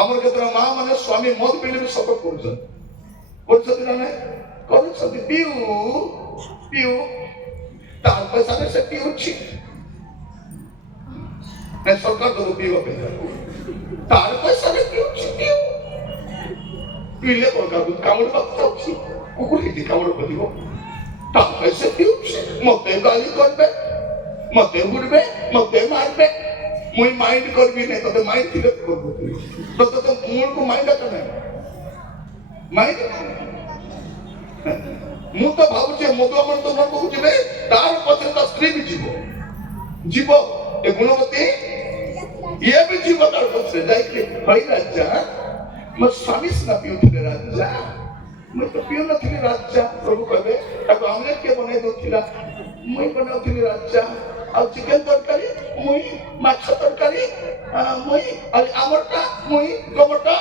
আমার ক্ষেত্রে মা মানে স্বামী মদ পিলে সপোর্ট করছেন না না କରୁଛନ୍ତି ପିଉ ତାର ପଇସାରେ ସେ ପିଉଛି ସରକାର ଦବ ପିଇବା ପାଇଁ ତାର ପଇସାରେ ପିଉଛି ପିଇଲେ କଣ କାମୁଡ଼ିବାକୁ ଯାଉଛି କୁକୁର ହେଇଛି କାମୁଡ଼ କରିବ ତାର ପଇସା ପିଉଛି ମତେ ଗାଳି କରିବେ ମତେ ବୁଡିବେ ମତେ ମାରିବେ ମୁଇଁ ମାଇଣ୍ଡ କରିବି ନାହିଁ ତତେ ମାଇଣ୍ଡ ଥିଲେ କରିବୁ ତତେ ତ ମୂଳକୁ ମାଇଣ୍ଡ ଆକା ନାହିଁ ମାଇଣ୍ଡ ମୁଁ ତ ଭାବୁଛି ମଧୁଆମନ ତ ମନକୁ ଯିବେ ତାର ପଛରେ ତା ସ୍ତ୍ରୀ ବି ଯିବ ଏ ଗୁଣବତୀ ଇଏ ବି ଯିବ ତାର ପଛରେ ଯାଇକି ଭାଇ ରାଜା ମୋ ସ୍ୱାମୀ ସିନା ପିଉଥିଲେ ରାଜା ମୁଁ ତ ପିଉ ନଥିଲି ରାଜା ପ୍ରଭୁ କହିବେ ତାକୁ ଆମଲେଟ କିଏ ବନେଇ ଦଉଥିଲା ମୁଇଁ ବନାଉଥିଲି ରାଜା ଆଉ ଚିକେନ ତରକାରୀ ମୁଇଁ ମାଛ ତରକାରୀ ମୁଇଁ ଆମରଟା ମୁଇଁ ଗମଟା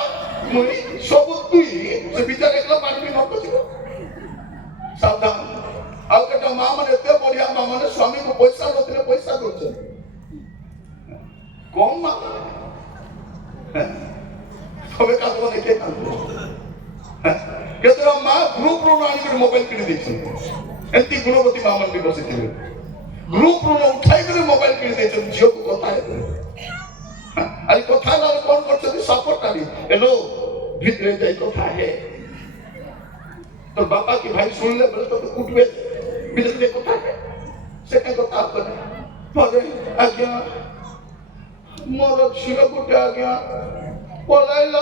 ମୁଇଁ ସବୁ ତୁଇ ସେ ବିଚାର ଏକଲା ପାଣି ବି ନକଯିବ ସାବଧାନ ଆଉ କେତେ ମା ମାନେ ଏତେ ବଢିଆ ମା ମାନେ ସ୍ୱାମୀକୁ ପଇସା ନଥିଲେ ପଇସା ଦଉଛନ୍ତି କମ ମା ତମେ କାନ୍ଦବ ଦେଖେ କାନ୍ଦବ କେତେଟା ମା ଗ୍ରୁପ ଋଣ ଆଣିକରି ମୋବାଇଲ କିଣି ଦେଇଛନ୍ତି ଏମିତି ଗୁଣବତୀ ମା ମାନେ ବି ବସିଥିବେ ଗ୍ରୁପ ଋଣ ଉଠାଇକରି ମୋବାଇଲ କିଣି ଦେଇଛନ୍ତି ଝିଅକୁ କଥା ହେବେ ଆଜି କଥା ହେଲା କଣ କରୁଛନ୍ତି ସପୋର୍ଟ ହେଲୋ ଭିତରେ ଯାଇ କଥା ହେ तो बापा की भाई सुन ले बोले तो कुटबे बिजली कथा है से का कथा करे परे आज्ञा मोर छिलो गुटे आज्ञा पलाइला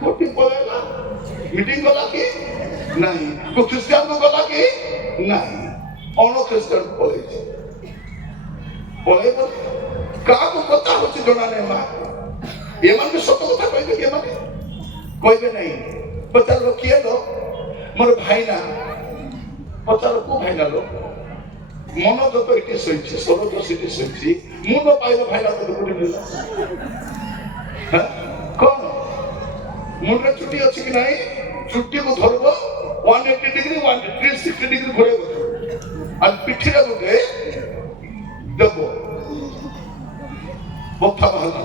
कोटी पलाइला मीटिंग गला की नहीं को क्रिश्चियन को गला की नहीं अन क्रिश्चियन पले का को कथा होची जणा ने मा ये मान के सत्य कथा कहबे के माने कहबे नहीं पचार किए लो मोर भाईना पचार को भाईना लो मन जो तो इटी सहिची सोलो जो सिटी सहिची मु न पाइलो भाईना तो गुडी मिला कोन मुंडे छुट्टी अछि कि नाही छुट्टी को धरबो 180 डिग्री 360 डिग्री घुरेबो आ पिठिरा गुटे देबो बोथा बहला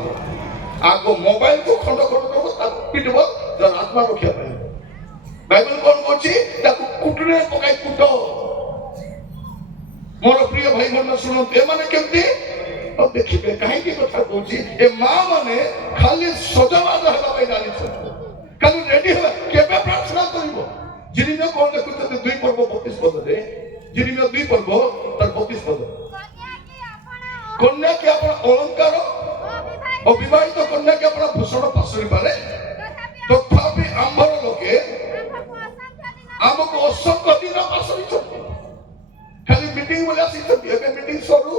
आगो मोबाइल को खंड करबो ता पिटबो जर आत्मा रखिया पाए बाइबल कोन कोची ताकू कुटरे पकाई कुटो मोर प्रिय भाई मन सुनो ए माने केमती और देखिबे काहे की कथा कोची ए मां माने खाली सजवाद हला पे जानि छ खाली रेडी हो केबे प्रार्थना करिवो जिरिमे कोन देखुते 2 पर्व 32 पद रे जिरिमे 2 पर्व तर 32 पद कन्या के अपन अलंकार अविवाहित कन्या के अपन भूषण पासुरी पारे तथापि आंबर लोके हमको असंख्य दिन पासुरी छथि खाली मीटिंग बोला सिस्टम एबे मीटिंग सरू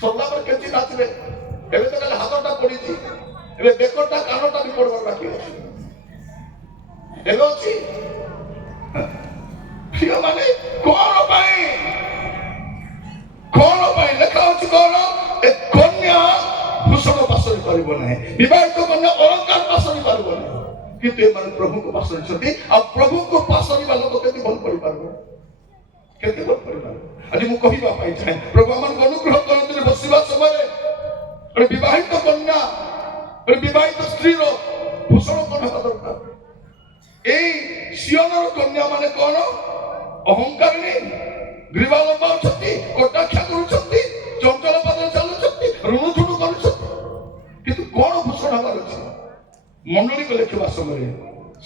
सरला पर केची नाचबे एबे तो खाली हाथटा ପଡିଛି ଏବେ ବେକଟା କାନଟା ବି ପଡିବାର ବାକି ଅଛି ଏବେ ଅଛି ଝିଅ ମାନେ କଣ ପାଇଁ ଲେଖା ଅଛି କଣ ଏ କନ୍ୟା ଭୂଷଣ ପାଶରି ପାରିବ ନାହିଁ ବିବାହିତ କନ୍ୟା ଅଳଙ୍କାର ପାଶରି ପାରିବ ନାହିଁ କିନ୍ତୁ ଏମାନେ ପ୍ରଭୁଙ୍କୁ ପାଶରିଛନ୍ତି ଆଉ ପ୍ରଭୁଙ୍କୁ ପାଶରିବା ଲୋକ କେମିତି ଭଲ କରିପାରିବ କେମିତି ଭଲ କରିପାରିବ ଆଜି ମୁଁ କହିବା ପାଇଁ ଚାହେଁ ପ୍ରଭୁ ଆମମାନଙ୍କୁ ଅନୁଗ୍ରହ କରନ୍ତି ବସିବା ସମୟରେ ଗୋଟେ ବିବାହିତ କନ୍ୟା ଗୋଟେ ବିବାହିତ ସ୍ତ୍ରୀର ଭୂଷଣ କଣ ହେବା ଦରକାର এই ସିଓନର କନ୍ୟା ମାନେ କଣ ଅହଙ୍କାରିଣୀ ଗ୍ରୀବା ଲମ୍ବାଉଛନ୍ତି କଟାକ୍ଷା କରୁଛନ୍ତି ଚଞ୍ଚଳ ପାଦରେ ଚାଲୁଛନ୍ତି ରୁଣୁଝୁଣୁ କରୁଛନ୍ତି କିନ୍ତୁ କଣ ଭୂଷଣ ହେବାର ଅଛି ମଣ୍ଡଳୀକୁ ଲେଖିବା ସମୟରେ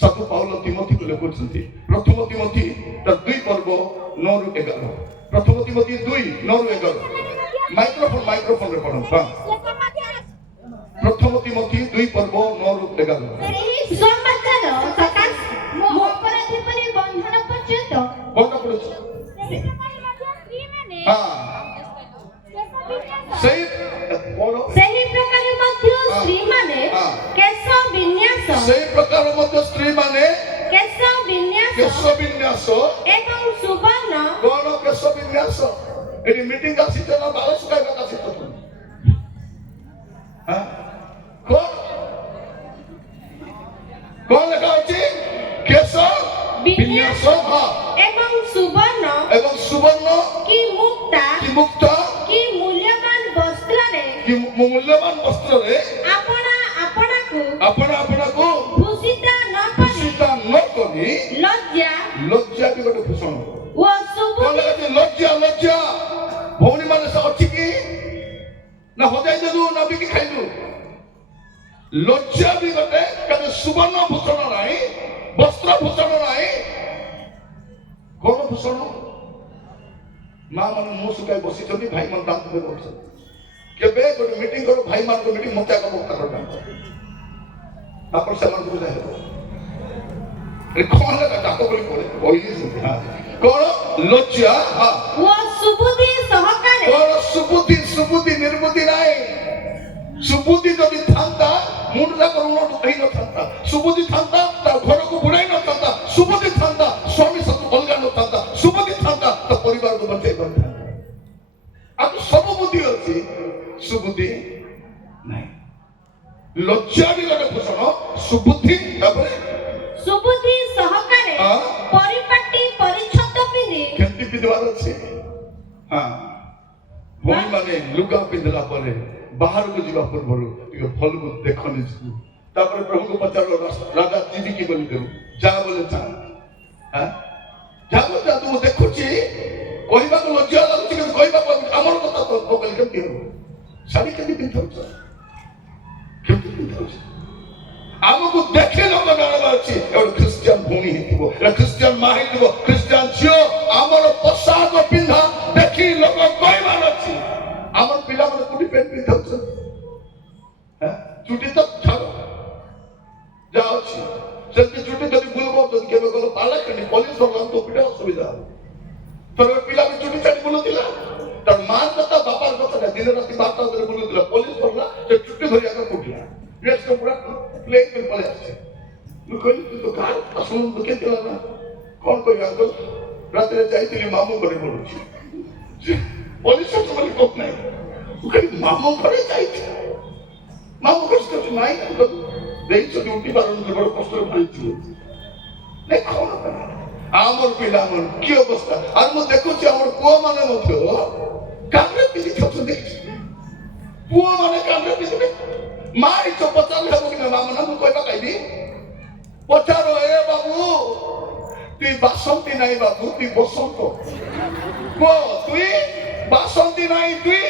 ସାଧୁ ପାଉଲ ତିମୋଥୀକୁ ଲେଖୁଛନ୍ତି ପ୍ରଥମ ତିମୋଥୀ ତାର 2 ପର୍ବ 9-11 ପ୍ରଥମ ତିମୋଥୀ 2:9-11 ମାଇକ୍ରୋଫୋନରେ ପଢନ୍ତୁ ପ୍ରଥମ ତିମୋଥୀ 2 ପର୍ବ 9-11 ସମାଚାର ସକାଶ ମୋ ଅପରାଧୀ ପରି ବନ୍ଧନ ପର୍ଯ୍ୟନ୍ତ କଣ ପଡୁଛି ସେହି ପ୍ରକାର ମଧ୍ୟ ସ୍ତ୍ରୀମାନେ କେଶ ବିନ୍ୟାସ ଏବଂ ସୁବର୍ଣ୍ଣ କଣ କେଶ ବିନ୍ୟାସ ଏଠି ମିଟିଂ ଆସିଛ ନା ବାଳ ଶୁଖାଇବା ଆସିଛ তুমি କଣ ଲେଖା ଅଛି କେଶ ବିନ୍ୟାସ ଏବଂ ସୁବର୍ଣ୍ଣ କି ମୁକ୍ତା କି ମୂଲ୍ୟବାନ ବସ୍ତ୍ରରେ ଆପଣାକୁ ଭୂଷିତ ନ କରି ଲଜ୍ଜା ବି ଗୋଟେ ଭୂଷଣ ଲଜ୍ଜା ଭଉଣୀ ମାନେ ଅଛି କି ନା ହଜାଇ ଦେଲୁ ନା ବିକି ଖାଇଲୁ ଲଜ୍ଜା ବି ଗୋଟେ କାରଣ ସୁବର୍ଣ୍ଣ ଭୂଷଣ ନାହିଁ ବସ୍ତ୍ର ଭୂଷଣ ନାହିଁ କଣ ଭୂଷଣ ମା ମାନେ ମୁହଁ ଶୁଖାଇ ବସିଛନ୍ତି ଭାଇ ମାନେ ଦାନ୍ତ ଦେଇ ବସିଛନ୍ତି କେବେ ଗୋଟେ ମିଟିଂ କର ଭାଇ ମାନଙ୍କ ମିଟିଂ ମତେ ଆଗ ମୁକ୍ତ କରିଥାନ୍ତ ତାପରେ ସେମାନଙ୍କୁ ବୁଝା ହେବ କଣ ଡାକ ବୋଲି କହିଲି କଣ ଲଜ୍ଜା ସୁବୁଦ୍ଧି ନିର୍ବୁଦ୍ଧି ନାହିଁ ସୁବୁଦ୍ଧି ଯଦି ଥାନ୍ତା ମୁଣ୍ଡ ଯାକ ଋଣ ହେଇନଥାନ୍ତା ସୁବୁଦ୍ଧି ଥାନ୍ତା ତା ଘରକୁ ବୁଡ଼ାଇ ନଥାନ୍ତା ସୁବୁଦ୍ଧି ଥାନ୍ତା ସ୍ୱାମୀ ସହିତ ଅଲଗା ନଥାନ୍ତା ସୁବୁଦ୍ଧି ଥାନ୍ତା ତା ପରିବାରକୁ ବଞ୍ଚେଇ ପାରିଥାନ୍ତା ଆଉ ସବୁ ବୁଦ୍ଧି ଅଛି ସୁବୁଦ୍ଧି ନାହିଁ ଲଜ୍ଜା ବି ଗୋଟେ ଭୂଷଣ ସୁବୁଦ୍ଧି ତାପରେ ସୁବୁଦ୍ଧି ସହକାରେ ପରିପାଟି ପରିଚ୍ଛଦ ପିନ୍ଧି କେମିତି ପିନ୍ଧିବାର ଅଛି ଭଉଣୀ ମାନେ ଲୁଗା ପିନ୍ଧିଲା ପରେ ବାହାରକୁ ଯିବା ପୂର୍ବରୁ ଟିକେ ଭଲକୁ ଦେଖ ନିଜକୁ ତାପରେ ପ୍ରଭୁଙ୍କୁ ପଚାରିଲ ରାଜା ଯିବି କି ବୋଲି ଦେବୁ ଯାହା ବୋଲେ ଯାହା ମୁଁ ଦେଖୁଛି କହିବାକୁ ଲଜ୍ଜା ଲାଗୁଛି କିନ୍ତୁ କହିବାକୁ ଆମର କଥା କହିଲେ କେମିତି ହବ ଶାଢ଼ୀ କେମିତି ପିନ୍ଧୁଛ କେମିତି ପିନ୍ଧୁଛ ଆମକୁ ଦେଖି ଲୋକ ଜାଣିବାର ଅଛି ଗୋଟେ ଖ୍ରୀଷ୍ଟିଆନ ଭଉଣୀ ହେଇଥିବ ଖ୍ରୀଷ୍ଟିଆନ ମା ହେଇଥିବ ଖ୍ରୀଷ୍ଟିଆନ ଝିଅ ଆମର ପୋଷାକ ପିନ୍ଧା ଦେଖି ଲୋକ କହିବାର ଅଛି ଆମର ପିଲାମାନେ କୋଉଠି ପ୍ୟାଣ୍ଟ ପିନ୍ଧୁଛନ୍ତି ଚୁଟି ତ ଛାଡ଼ ଯାହା ଅଛି ସେମିତି ଚୁଟି ଯଦି ବୁଲବ ଯଦି କେବେ ଗଲ ପାଲାଖଣ୍ଡି ପୋଲିସ ତ ପିଠା ଅସୁବିଧା ହବ ତୋର ପିଲା ବି ଚୁଟି ଛାଡ଼ି ବୁଲୁଥିଲା ତାର ମା କଥା ବାପାର କଥା ଦିନ ରାତି 12ଟା ଧରି ବୁଲୁଥିଲା ପୋଲିସ ପଡ଼ିଲା ସେ ଚୁଟି ଧରିବାକୁ ଉଠିଲା ଡ୍ରେସ ପୁରା ପ୍ଲେନ କରି ପଳେଇ ଆସିছে ମୁଁ କହିଲି ତୁ ତ ଗାଁ ଆସୁନ କେତେ ହେଲା କଣ କହିବି ଆଙ୍କଲ ରାତିରେ ଯାଇଥିଲି ମାମୁଁ ଘରେ ପଡୁଛି ପୋଲିସ ବୋଲି କହୁ ନାହିଁ ମୁଁ କହିଲି ମାମୁଁ ଘରେ ଯାଇଛି ମାମୁଁ ଘରେ ନାଇଁ ଦେଇଛନ୍ତି ଉଠି ପାରୁନି ବଡ କଷ୍ଟରେ ଭାଇଥିଲେ ନାଇଁ କଣ ଆମର ପିଲାମାନେ କି ଅବସ୍ଥା ଆଉ ମୁଁ ଦେଖୁଛି ଆମର ପୁଅ ମାନେ ମଧ୍ୟ କାନରେ ପିନ୍ଧି ଖାଉଛନ୍ତି ପୁଅ ମାନେ କାନରେ ପିନ୍ଧିବେ ମା ଇଚ୍ଛ ପଚାରିଲେ ହବ କି ନା ମା ମାନେ ମୁଁ କହିବା କହିବି ପଚାର ଏ ବାବୁ তুই বাসন্তী নাই বাবু তুই বসন্ত তুই বাসন্তী নাই তুই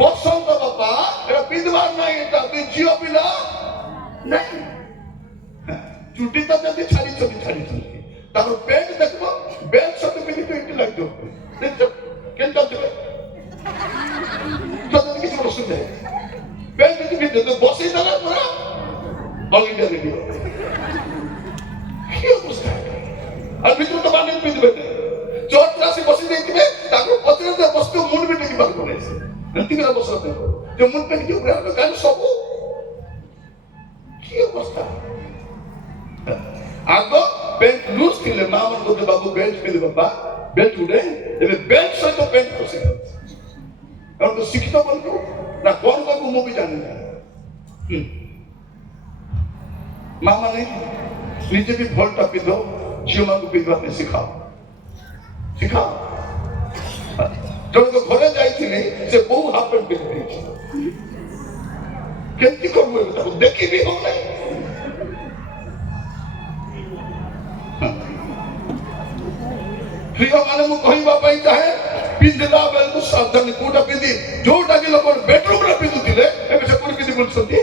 বসন্ত বাবা এটা পিঁধবার নাই এটা তুই ঝিও পিলা নাই চুটি তো যদি ছাড়িছন্তি তার প্যান্ট দেখব বেল্ট সব পিঁধি তো একটু লাগবে দেখছো কেন চলছে যদি কিছু অসুবিধা প্যান্ট যদি পিঁধে তো বসেই দেবে পুরা অল ইন্ডিয়া রেডিও কি অবস্থা আর ভিতরে তো বানিয়ে পিঁধবে চোট আসি বসে যাইতিবে তারপর পচরে বসতে মুন্ড পিটে কি বার করে এমতি করে বসতে যে মুন্ড পিটে কি উপরে আসবে কারণ সবু ଅବସ୍ଥା। ଆଗ ବେଲ୍ଟ ଲୁଜ୍ ଥିଲେ ମା ମାନେ କହୁଥିଲେ ବାବୁ ବେଲ୍ଟ ପିନ୍ଧି ବାପା ବେଲ୍ଟ ଗୁଡେ ଏବେ ବେଲ୍ଟ ସହିତ ବେଲ୍ଟ ଖସି ଯାଉଛି। ତୁ ଶିକ୍ଷିତ ବୋଲୁ ନା କଣ କହିବୁ ମୁଁ ବି ଜାଣିନି। ମା ମାନେ ନିଜେ ବି ଭଲଟା ପିନ୍ଧ, ଝିଅ ମାନଙ୍କୁ ପିନ୍ଧିବା ପାଇଁ ଶିଖାଅ ଶିଖାଅ। ଜଣଙ୍କ ଘରେ ଯାଇଥିଲି ସେ ବୋଉ ହାଫ ପ୍ୟାଣ୍ଟ ପିନ୍ଧି ଦେଇଛି। କେମିତି କରିବୁ ଏବେ ତାକୁ ଦେଖିବି ହଉନାହିଁ। ପ୍ରିୟ ମାନେ ମୁଁ କହିବା ପାଇଁ ଚାହେଁ ପିନ୍ଧିଲା ବେଳକୁ ସାବଧାନ କୋଉଟା ପିନ୍ଧି ଯୋଉଟା କି ଲୋକ ବେଡରୁମରେ ପିନ୍ଧୁଥିଲେ ଏବେ ସେ କୋଉଠି ପିନ୍ଧି ବୁଲୁଛନ୍ତି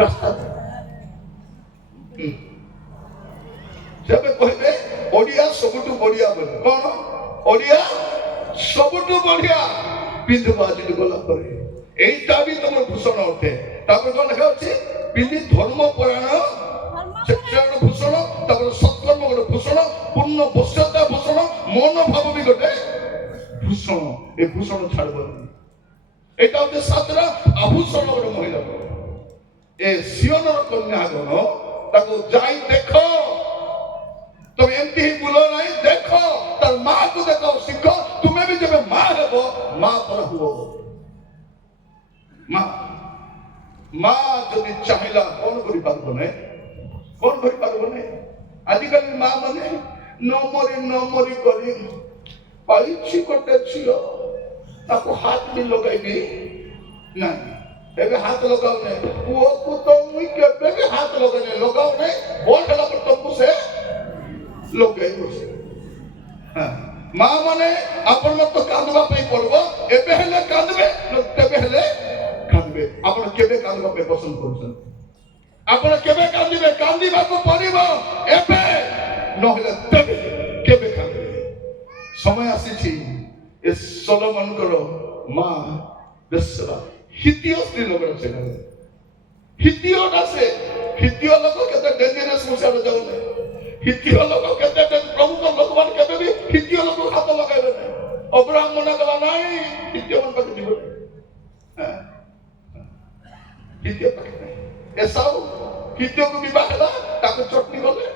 ରାସ୍ତା। ସେବେ କହିବେ ଓଡିଆ ସବୁଠୁ ବଢିଆ ବୋଲି। କଣ ଓଡିଆ ସବୁଠୁ ବଢିଆ ପିନ୍ଧିବ ଆଜି ଗଲା ପରେ এইটা ବି ତମର ଭୂଷଣ ଅଟେ। ତାପରେ କଣ ଲେଖା ଅଛି ପିନ୍ଧି ଧର୍ମ ପରାୟଣ ଶିକ୍ଷାର ଭୂଷଣ, ତାପରେ ସତ୍କର୍ମ ଗୋଟେ ଭୂଷଣ, ପୂର୍ଣ୍ଣ ବଶ୍ୟତା ଭୂଷଣ, ମନୋଭାବ ବି ଗୋଟେ ଭୂଷଣ। ଏ ଭୂଷଣ ଛାଡିବନି। এটা হচ্ছে সাতটা আভূষণ ଗୋଟେ ମହିଳା। ଏ ସିଓନର କନ୍ୟାଗଣ ତାକୁ ଯାଇ ଦେଖ। ତମେ ଏମିତି ହିଁ ବୁଲ ନାହିଁ, ଦେଖ ତାର ମାକୁ ଦେଖ, ଶିଖ। ତୁମେ ବି ଯେବେ ମା ହେବ ମା ପରା ହୁଅ। ମା ଯଦି ଚାହିଁଲା କଣ କରିପାରିବ ନାହିଁ, କଣ କରିପାରିବ ନାହିଁ। ଆଜିକାଲି ମା ମାନେ ନ ମରି କରି ପାଇଛି ଗୋଟେ ଝିଅ ତାକୁ ହାତ ବି ଲଗାଇବି ନାହିଁ। ଏବେ ହାତ ଲଗାଉ ନାହିଁ। ପୁଅକୁ ତ ମୁଇଁ କେବେ ବି ହାତ ଲଗାଇ ଲଗାଉ ନାହିଁ। ବଲ ହେଲା ପରେ ତମକୁ ସେ ଲଗାଇ ବସେ। ମା ମାନେ ଆପଣ ତ କାନ୍ଦବା ପାଇଁ ପଡିବ। ଏବେ ହେଲେ କାନ୍ଦବେ, ତେବେ ହେଲେ କାନ୍ଦବେ। ଆପଣ କେବେ କାନ୍ଦବା ପାଇଁ ପସନ୍ଦ କରୁଛନ୍ତି? ଆପଣ କେବେ କାନ୍ଦିବେ? କାନ୍ଦିବାକୁ ପଡିବ ଏବେ, ନହେଲେ ତେବେ କେବେ କାନ୍ଦିବେ। ସମୟ ଆସିଛି ଏ ସଲୋମନଙ୍କର ମା ବେଶ୍ୟା ହିତୀୟ ସ୍ତ୍ରୀ ଲୋକର ସେଟା ହିତୀୟଟା ସେ ହିତୀୟ ଲୋକ କେତେ ଡେଞ୍ଜରସ୍ ମୁଁ ସିଆଡେ ଯାଉନି। ହିତୀୟ ଲୋକ କେତେ ପ୍ରଭୁଙ୍କ ଲୋକମାନେ କେବେ ବି ହିତୀୟ ଲୋକ ହାତ ଲଗାଇବେ ନାହିଁ। ଅବ୍ରାହମ ମନା କଲା ନାହିଁ ହିତୀୟ ମାନ ପାଖେ ଯିବ। ହିତୀୟ ପାଖେ ନାହିଁ। ଏସାଉ ହିତୀୟକୁ ବିବାହ ହେଲା, ତାକୁ ଚଟନି କଲେ,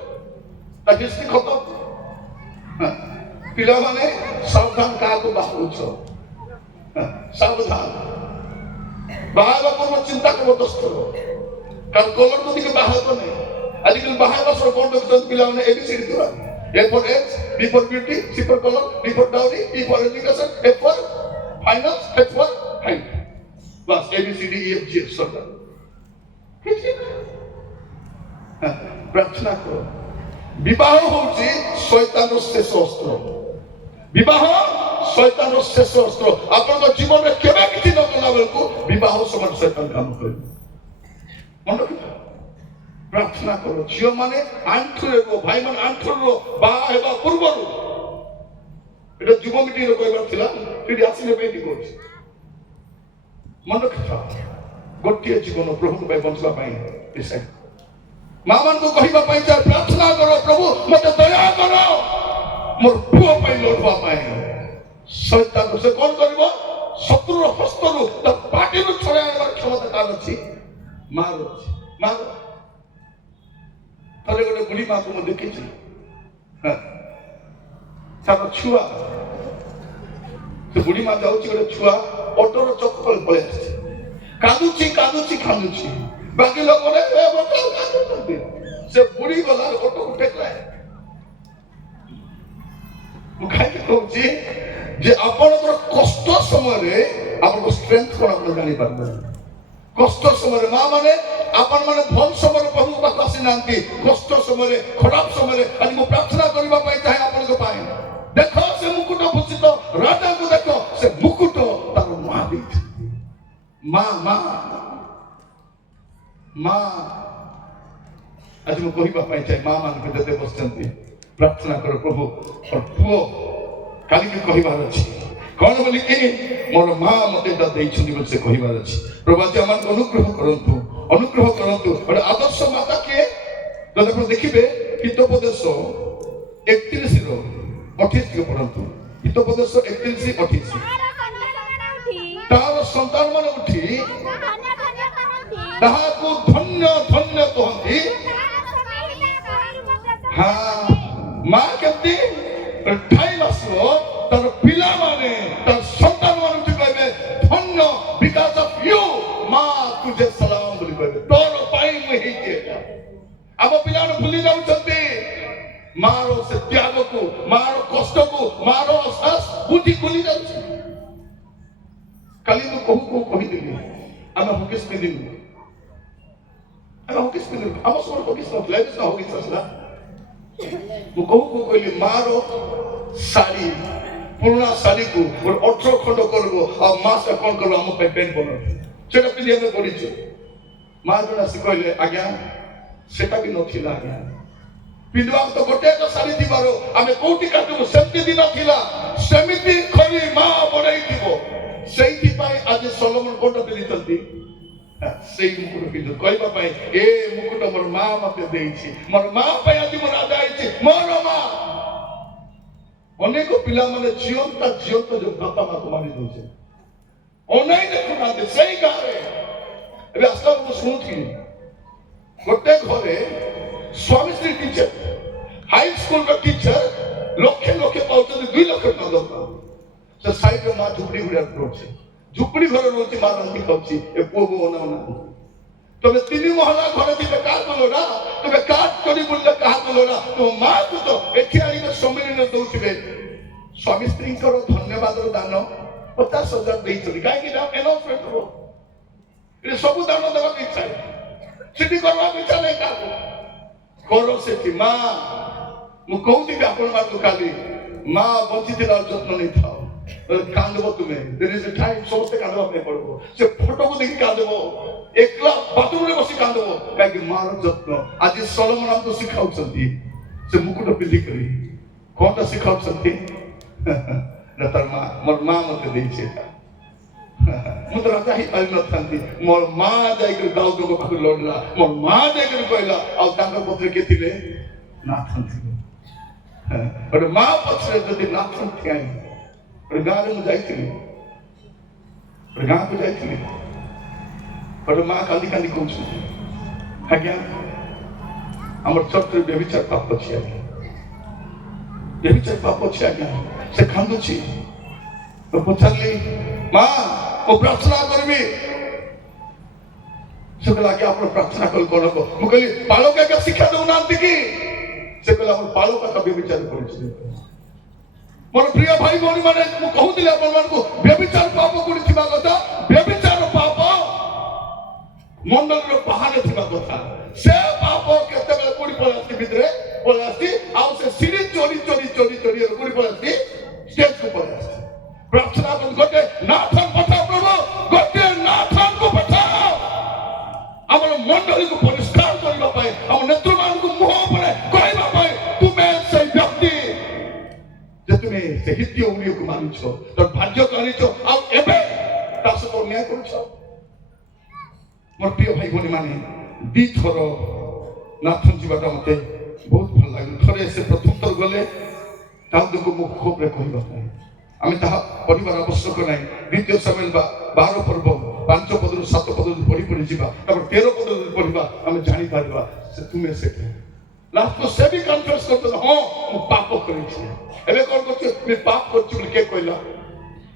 ତା ହିଷ୍ଟ୍ରି ଖତମ। ପିଲାମାନେ ସାବଧାନ କାହାକୁ ବାହାରୁଛ, ସାବଧାନ। ବାହା ହେବା ପୂର୍ବ ଚିନ୍ତା କର ଦୋସ୍ତ, କାରଣ କଲର ତ ଟିକେ ବାହା ହେବ ନାହିଁ। ଆଜିକାଲି ବାହା ହେବା ସହ କଣ ଦେଖୁଛନ୍ତି ପିଲାମାନେ ABCD ଥିବା A for age, B for beauty, C for color, D for dowry, E for education, F for finance, H for height. Bus ABCD EFG ସରକାର କିଛି ନାହିଁ। ପ୍ରାର୍ଥନା କର। ବିବାହ ହଉଛି ଶୈତାନର ଶେଷ ଅସ୍ତ୍ର। ବିବାହ ଶୈତାନର ଶେଷ ଅସ୍ତ୍ର। ଆପଣଙ୍କ ଜୀବନରେ କେବେ କିଛି ନ କଲା ବେଳକୁ ବିବାହ ସମୟରେ ଶୈତାନ କାମ କରିବ। ମନେ ରଖିଛ? ପ୍ରାର୍ଥନା କର। ଝିଅ ମାନେ ଆଣ୍ଠୁରେ ରୁହ, ଭାଇ ମାନେ ଆଣ୍ଠୁରେ ରୁହ। ବାହା ହେବା ପୂର୍ବରୁ এটা ଯୁବ ମିଟିଂରେ କହିବାର ଥିଲା, ସେଠି ଆସିଲେ ପାଇଁ ଟିକେ କହୁଛି। ମନେ ରଖିଛ? ଗୋଟିଏ ଜୀବନ ପ୍ରଭୁଙ୍କ ପାଇଁ ବଞ୍ଚିବା ପାଇଁ ଡିସାଇଡ୍। ମା ମାନଙ୍କୁ କହିବା ପାଇଁ ଚାଲ, ପ୍ରାର୍ଥନା କର, ପ୍ରଭୁ ମତେ ଦୟା କର ମୋର ପୁଅ ପାଇଁ ଲଢିବା ପାଇଁ। ଶୈତାନ ସେ କଣ କରିବ? ଶତ୍ରୁର ହସ୍ତରୁ ତା ପାଟିରୁ ଛଡାଇ ଆଣିବାର କ୍ଷମତା ତାର ଅଛି, ମାର ଅଛି। ମାର ଥରେ ଗୋଟେ ବୁଢୀ ମାକୁ ମୁଁ ଦେଖିଛି। ତାର ଛୁଆ, ସେ ବୁଢୀ ମା ଯାଉଛି, ଗୋଟେ ଛୁଆ ଅଟୋର ଚକ ତଳେ ପଳେଇ ଆସିଛି। କାନ୍ଦୁଛି କାନ୍ଦୁଛି କାନ୍ଦୁଛି। ବାକି ଲୋକମାନେ କାନ୍ଦୁଛନ୍ତି। ସେ ବୁଢୀ ଗଲା ଅଟୋକୁ ଟେକିଲା। ମୁଁ କାହିଁକି କହୁଛି ଯେ ଆପଣଙ୍କର କଷ୍ଟ ସମୟରେ ଆପଣଙ୍କ ଷ୍ଟ୍ରେଂଥ କଣ ଆପଣ ଜାଣିପାରିବେ। କଷ୍ଟ ସମୟରେ ମା ମାନେ ଆପଣ ମାନେ ଭଲ ସମୟରେ ପ୍ରଭୁଙ୍କ ପାଖକୁ ଆସିନାହାନ୍ତି। କଷ୍ଟ ସମୟରେ, ଖରାପ ସମୟରେ ଆଜି ମୁଁ ପ୍ରାର୍ଥନା କରିବା ପାଇଁ ଚାହେଁ ଆପଣଙ୍କ ପାଇଁ। ଦେଖ ସେ ମୁକୁଟ ଭୂଷିତ ରାଜାଙ୍କୁ ଦେଖ, ସେ ମୁକୁଟ ତାର ମା ଦେଇଛନ୍ତି। ମା ମା ମା ଆଜି ମୁଁ କହିବା ପାଇଁ ଚାହେଁ, ମା ମାନଙ୍କୁ ଯେତେ ବସିଛନ୍ତି ପ୍ରାର୍ଥନା କର, ପ୍ରଭୁ ପୁଅ କାଲିକି କହିବାର ଅଛି। କଣ ବୋଲିକି ମୋର ମା ମତେ ଏଟା ଦେଇଛନ୍ତି ବୋଲି ସେ କହିବାର ଅଛି। ପ୍ରଭୁ ଆଜି ଆମକୁ ଅନୁଗ୍ରହ କରନ୍ତୁ, ଅନୁଗ୍ରହ କରନ୍ତୁ। ଗୋଟେ ଆଦର୍ଶ ମାତା କିଏ? ଯଦି ଆପଣ ଦେଖିବେ ହିତୋପଦେଶ 31:28 ପଢନ୍ତୁ। ହିତୋପଦେଶ 31:28। ତାହାର ସନ୍ତାନ ମାନେ ଉଠି ତାହାକୁ ଧନ୍ୟ ଧନ୍ୟ ଧନ୍ୟ କହନ୍ତି। ହଁ ମା କେମିତି ଟାଇମ୍ ଆସିବ ତାର ପିଲାମାନେ ତାର ସନ୍ତାନ ମାନଙ୍କୁ କହିବେ ଧନ୍ୟ ବିକଜ ଅଫ ୟୁ ମା ତୁଝେ ସଲାମ ବୋଲି କହିବେ ତୋର ପାଇଁ ମୁଁ ହେଇଛି। ଆମ ପିଲାମାନେ ଭୁଲି ଯାଉଛନ୍ତି ମାର ସେ ତ୍ୟାଗକୁ ମାର କଷ୍ଟକୁ ମାର ବୁଝି ଭୁଲି ଯାଉଛି। କାଲି ମୁଁ କହୁ କହିଥିଲି ଆମେ ହକିସ୍ ପିନ୍ଧିଲୁ ଆମ ସମୟରେ ହକିସ୍ ନଥିଲା ଏବେ ସିନା ହକିସ୍ ଆସିଲା। ମୁଁ କହୁ କହିଲି ମାର ଶାଢୀ ପୁରୁଣା ଶାଢୀକୁ ଗୋଟେ 18 ଖଣ୍ଡ କରିବ ଆଉ ମା ସେ କଣ କରିବ ଆମ ପାଇଁ ପ୍ୟାଣ୍ଟ ବନାଉ ସେଟା ପିନ୍ଧି ଆମେ କରିଛୁ। ମା ଜଣେ ଆସି କହିଲେ ଆଜ୍ଞା ସେଟା ବି ନଥିଲା ଆଜ୍ଞା ପିନ୍ଧିବାକୁ ତ ଗୋଟେ ଏକ ଶାଢୀ ଥିବାର ଆମେ କୋଉଠି କାଟିବୁ ସେମିତି ଦିନ ଥିଲା ସେମିତି କରି ମା ବନେଇଥିବ। ସେଇଥିପାଇଁ ଆଜି ସଲୋମନ କୋଉଟା ପିନ୍ଧିଛନ୍ତି ସେଇ ମୁକୁଟ ପିନ୍ଧୁ କହିବା ପାଇଁ ଏ ମୁକୁଟ ମୋର ମା ମତେ ଦେଇଛି ମୋର ମା ପାଇଁ ଆଜି ମୋ ରାଜା ହେଇଛି ମୋର ମା। ଅନେକ ପିଲାମାନେ ଝିଅନ୍ତା ଯୋଉ ବାପା ମାକୁ ମାରି ଦଉଛେ ଅନେକ ଦେଖୁନାହାନ୍ତି। ସେଇ ଗାଁରେ ଏବେ ଆସିଲା ମୁଁ ଶୁଣୁଥିଲି ଗୋଟେ ଘରେ ସ୍ୱାମୀ ସ୍ତ୍ରୀ ଟିଚର ହାଇ ସ୍କୁଲର ଟିଚର ଲକ୍ଷେ ଲକ୍ଷେ ପାଉଛନ୍ତି 2 ଲକ୍ଷ ଟଙ୍କା ଦରକାର। ସେ ସାଇଡରେ ମା ଝୁପଡି ଘରେ ରହୁଛି ଝୁପଡି ଘରେ ରହୁଛି ମା ରାନ୍ଧି ଖାଉଛି ଏ ପୁଅ ବୋଉ ଅନାଉନାହାନ୍ତି। ତମେ 3 ମହଲା ଘରେ ଥିବେ କାହା କଲୋରା ତମେ କାଠ କରି ବୁଲିଲେ କାହା କଲୋରା ତମ ମାକୁ ତ ଏଠି ଆଣିବେ ସମ୍ମିଳନୀ ଦଉଥିବେ। ସ୍ୱାମୀ ସ୍ତ୍ରୀଙ୍କର ଧନ୍ୟବାଦର ଦାନ 50,000 ଦେଇଛନ୍ତି କାହିଁକି ନା ଏନାଉନ୍ସମେଣ୍ଟ ହବ ଏ ସବୁ ଦାନ ଦେବାକୁ ଇଚ୍ଛା ସେଠି କରିବାକୁ ଇଚ୍ଛା ନାହିଁ କାହାକୁ କର ସେଠି ମା। ମୁଁ କହୁଥିବି ଆପଣମାନଙ୍କୁ କାଲି ମା ବଞ୍ଚିଥିଲା ଯତ୍ନ ନେଇଥାଅ କାନ୍ଦବ ତୁମେ ସମସ୍ତେ କାନ୍ଦବା ପାଇଁ ପଡିବ ସେ ଫଟୋକୁ ଦେଖି କାନ୍ଦବ ଏକଲା ବାଥରୁମରେ ବସି କାନ୍ଦବ କାହିଁକି ମାର ଯତ୍ନ। ଆଜି ସଲୋମନ ଆମକୁ ଶିଖାଉଛନ୍ତି ସେ ମୁକୁଟ ପିନ୍ଧିକରି କଣଟା ଶିଖାଉଛନ୍ତି ତାର ମା ମୋର ମା ମତେ ଦେଇଛି ଏଟା ମୁଁ ତ ରାଜା ହେଇପାରିନଥାନ୍ତି ମୋର ମା ଯାଇକରି ଦାଉଦଙ୍କ ପାଖରେ ଲଢିଲା ମୋର ମା ଯାଇକରି କହିଲା ଆଉ ତାଙ୍କ ପଛରେ କିଏ ଥିଲେ ନାଥନ ଥିଲେ। ଗୋଟେ ମା ପଛରେ ଯଦି ନାଥନ ଠିଆ ଗୋଟେ ଗାଁରେ ମୁଁ ଯାଇଥିଲି ଗୋଟେ ଗାଁକୁ ଯାଇଥିଲି ଗୋଟେ ମା କାନ୍ଦି କାନ୍ଦି କହୁଛନ୍ତି ଆଜ୍ଞା ଆମର ଚର୍ଚ୍ଚରେ ବ୍ୟଭିଚାର ପାପ ଅଛି ଆଜ୍ଞା ବ୍ୟଭିଚାର ପାପ ଅଛି ଆଜ୍ଞା ସେ କାନ୍ଦୁଛି। ମୁଁ ପଚାରିଲି ମା ମୁଁ ପ୍ରାର୍ଥନା କରିବି ସେ କହିଲା ଆଜ୍ଞା ଆପଣ ପ୍ରାର୍ଥନା କଲେ କଣ ହବ ମୁଁ କହିଲି ପାଳକ ଆଜ୍ଞା ଶିକ୍ଷା ଦଉନାହାନ୍ତି କି ସେ କହିଲା ଆମର ପାଳକ ଆକା ବ୍ୟଭିଚାର କରୁଛି। ମୋର ପ୍ରିୟ ଭାଇ ଭଉଣୀ ମାନେ ମୁଁ କହୁଥିଲି ଆପଣମାନଙ୍କୁ ବ୍ୟଭିଚାର ପାପ କୋଉଠି ଥିବା କଥା ବ୍ୟଭିଚାର ପାପ ମଣ୍ଡଳୀର ବାହାରେ ଥିବା କଥା ସେ ପାପ କେତେବେଳେ କୋଉଠି ପଳେଇ ଆସିଛି ଭିତରେ ପଳେଇ ଆସିଛି ଆଉ ସେ ସିଡ଼ି ଚୋରି କୋଉଠି ପଳେଇ ଆସିଛି ଷ୍ଟେଜକୁ ପଳେଇ ଆସିଛି। ପ୍ରାର୍ଥନା କରୁ ଗୋଟେ ନାଥନ ପଠାଅ ପ୍ରଭୁ ଗୋଟେ ନାଥନକୁ ପଠାଅ ଆମର ମଣ୍ଡଳୀକୁ ପରିଷ୍କାର କରିବା ପାଇଁ ଆମ ନେତୃମାନଙ୍କୁ ମୁହଁ ଉପରେ କହିବା ପାଇଁ ତୁମେ ସେଇ ବ୍ୟକ୍ତି ଯେ ତୁମେ ସେ ହିତ୍ୟ ଉଡ଼ିକୁ ମାନୁଛ ତୋର ଭାର୍ଯ୍ୟକୁ ଆଣିଛ ଆଉ ଏବେ ତା ସହିତ ଅନ୍ୟାୟ କରୁଛ। ମୋର ପ୍ରିୟ ଭାଇ ଭଉଣୀ ମାନେ 2 ଥର ନାଥନ ଯିବାଟା ମତେ ବହୁତ ଭଲ ଲାଗେ। ଥରେ ସେ ପ୍ରଥମ ଥର ଗଲେ ଦାଉଦଙ୍କୁ ମୁଖ ଉପରେ କହିବା ପାଇଁ ଆମେ ତାହା ପଢିବାର ଆବଶ୍ୟକ ନାହିଁ। 2 ସାମୁଏଲ 12 ପର୍ବ 5 ପଦରୁ 7 ପଦରୁ ପଢି ଯିବା ତାପରେ 13 ପଦରୁ ପଢିବା ଆମେ ଜାଣିପାରିବା ସେ ତୁମେ ସେଠି ଲାଷ୍ଟ ସେ ବି କନଫେସ କରୁଛନ୍ତି ହଁ ମୁଁ ପାପ କରିଛି। ଏବେ କଣ କରୁଛି ମୁଁ ପାପ କରିଛି ବୋଲି କିଏ କହିଲା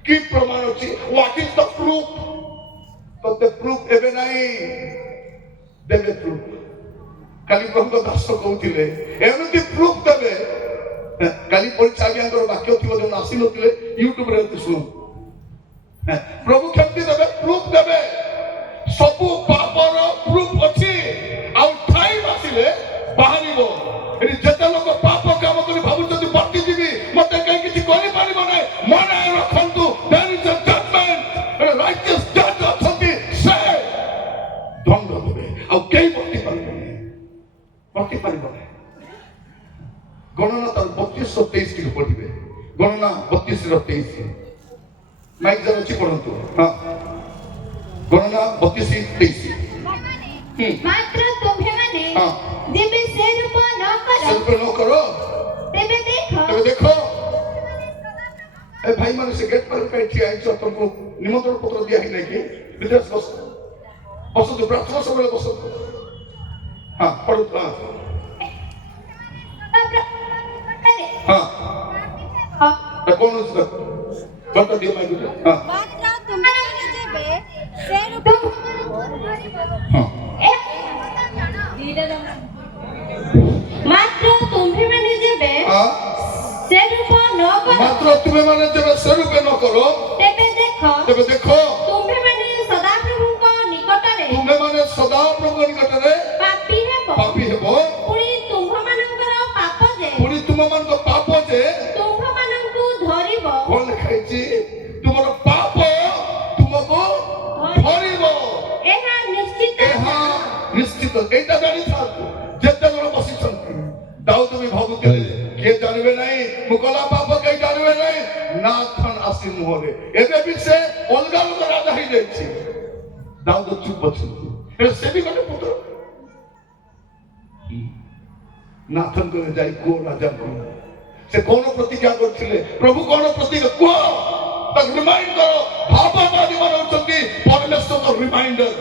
କି ପ୍ରମାଣ ଅଛି ହ୍ୱାଟ ଇଜ ଦ ପ୍ରୁଫ ତତେ ପ୍ରୁଫ ଏବେ ନାହିଁ ଦେବେ ପ୍ରୁଫ। କାଲି ପ୍ରଭୁଙ୍କ ଦାସ କହୁଥିଲେ ଏମିତି ପ୍ରୁଫ ଦେବେ କାଲି ପରୀକ୍ଷା ଆଜ୍ଞାଙ୍କର ବାକ୍ୟ ଥିବ ଯୋଉ ଆସିନଥିଲେ ୟୁଟ୍ୟୁବରେ ଶୁଣୁ ପ୍ରଭୁ କେମିତି ଦେବେ ପ୍ରୁଫ ଦେବେ ସବୁ ପାପର ପ୍ରୁଫ ଅଛି ଆଉ ଟାଇମ ଆସିଲେ ବାହାରିବ। ଏଠି ଯେତେ ଲୋକ ପାପ କାମ କରି ଭାବୁଛନ୍ତି ବର୍ତ୍ତିଯିବି ମତେ କେହି କିଛି କରିପାରିବ ନାହିଁ ମନେ ରଖନ୍ତୁ there is a judgment righteous judge ଅଛନ୍ତି ସେ ଦଣ୍ଡ ଦେବେ ଆଉ କେହି ବର୍ତ୍ତି ପାରିବ ନାହିଁ। ଗଣନା ତାର 32-23 ଟିକେ ପଢିବେ ଗଣନା 32-23 ମାଇକ୍ ଯାର ଅଛି ପଢନ୍ତୁ ହଁ ଗଣନା 32-23 ମାତ୍ର ତୁମ୍ଭେମାନେ ଯେବେ ସେ ରୂପ ନ କର ତେବେ ଦେଖ ଏ ଭାଇ ମାନେ ସେ ଗେଟ୍ ପାଖରେ କାହିଁ ଠିଆ ହେଇଛ ତମକୁ ନିମନ୍ତ୍ରଣ ପତ୍ର ଦିଆ ହେଇନାହିଁ କି ବିଦେଶ ବସନ୍ତୁ ପ୍ରାର୍ଥନା ସମୟରେ ବସନ୍ତୁ हाँ पढ़ो हाँ हाँ कौन उसका बता दिया मैं तुझे हाँ मात्र तुम्हेମାନେ ଯେବେ ସେ ରୂପ हाँ ମାତ୍ର ତୁମ୍ଭେମାନେ ଯେବେ हाँ ସେ ରୂପ ନ କର मात्र तुम्हें माने जब स्वरूप न करो ତେବେ ଦେଖ तब देखो ତୁମ୍ଭେମାନେ ସଦାପ୍ରଭୁଙ୍କ ନିକଟରେ तुम्हें माने सदा प्रभु निकट रे ପାପୀ ହେବ पापी हेबो ପୁଣି ତୁମ୍ଭମାନଙ୍କର ପାପ ଯେ पुणी तुम मान को पाप जे ତୁମ୍ଭମାନଙ୍କୁ ଧରିବ कौन लिखाई तुमर पाप तुमको धरिबो ଏହା ନିଶ୍ଚିତ ଏହା ନିଶ୍ଚିତ ଏଇଟା ଜାଣିଥାନ୍ତୁ ଯେତେ ଜଣ ବସିଛନ୍ତି ଦାଉଦ ବି ଭାବୁଥିଲେ କିଏ ଜାଣିବେ ନାହିଁ ମୁଁ କଲା ପାପ କେହି ଜାଣିବେ ନାହିଁ ନାଥନ ଆସି ମୁହଁରେ ଏବେ ବି ସେ ଅଲଗା ଅଲଗା ରାଜା ହେଇଯାଇଛି ଦାଉଦ ଚୁପ୍ ଅଛନ୍ତି ସେ ବି ଗୋଟେ ପୁତ୍ର ନାଥନ କହିଲେ ଯାଇ କୁହ ରାଜାଙ୍କୁ ସେ କଣ ପ୍ରତିଜ୍ଞା କରିଥିଲେ ପ୍ରଭୁ କଣ ପ୍ରତିଜ୍ଞା କୁହ ତାକୁ ରିମାଇଣ୍ଡ କର ଭାବବାଦୀ ମାନେ ହେଉଛନ୍ତି ପରମେଶ୍ୱରଙ୍କ ରିମାଇଣ୍ଡର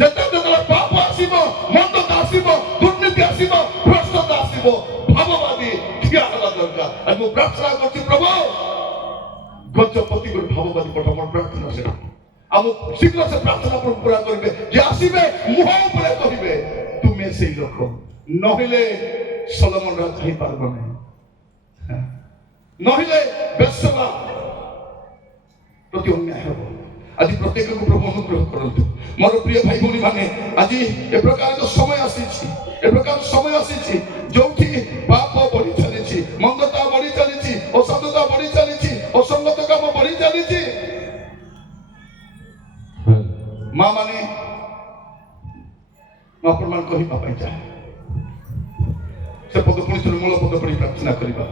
ଯେତେବେଳେ ପାପ ଆସିବ ମନ୍ଦତା ଆସିବ ଦୁର୍ନୀତି ଆସିବ ଭ୍ରଷ୍ଟତା ଆସିବ ଭାବବାଦୀ ଠିଆ ହେବା ଦରକାର ଆଜି ମୁଁ ପ୍ରାର୍ଥନା କରୁଛି ପ୍ରଭୁ ଗଜପତି ଗୋଟେ ଭାବବାଦୀ ପଠାଅ ମୋର ପ୍ରାର୍ଥନା ସେ ଆମ ଶୀଘ୍ର ସେ ପ୍ରାର୍ଥନା ପୁରା କରିବେ ଯେ ଆସିବେ ମୁହଁ ଉପରେ କହିବେ ତୁମେ ସେଇ ଲୋକ ନହେଲେ ସଲୋମନ ରାଜା ହେଇପାରିବ ନାହିଁ ନହେଲେ ବେଶ୍ୟା ପ୍ରତି ଅନ୍ୟାୟ ହେବ ଆଜି ପ୍ରତ୍ୟେକଙ୍କୁ ପ୍ରଭୁ ଅନୁଗ୍ରହ କରନ୍ତୁ ମୋର ପ୍ରିୟ ଭାଇ ଭଉଣୀ ମାନେ ଆଜି ଏ ପ୍ରକାର ସମୟ ଆସିଛି ଏ ପ୍ରକାର ସମୟ ଆସିଛି ଯୋଉଠି ପାପ ବଢି ଚାଲିଛି ମନ୍ଦତା ବଢି ଚାଲିଛି ଅସାଧୁତା ବଢି ଚାଲିଛି ଅସଙ୍ଗତ କାମ ବଢି ଚାଲିଛି ମା ମାନେ ମୁଁ ଆପଣମାନଙ୍କୁ କହିବା ପାଇଁ ଚାହେଁ ସେ ପଦ ପୁଣି ଥରେ ମୂଳ ପଦ ପଢି ପ୍ରାର୍ଥନା କରିବା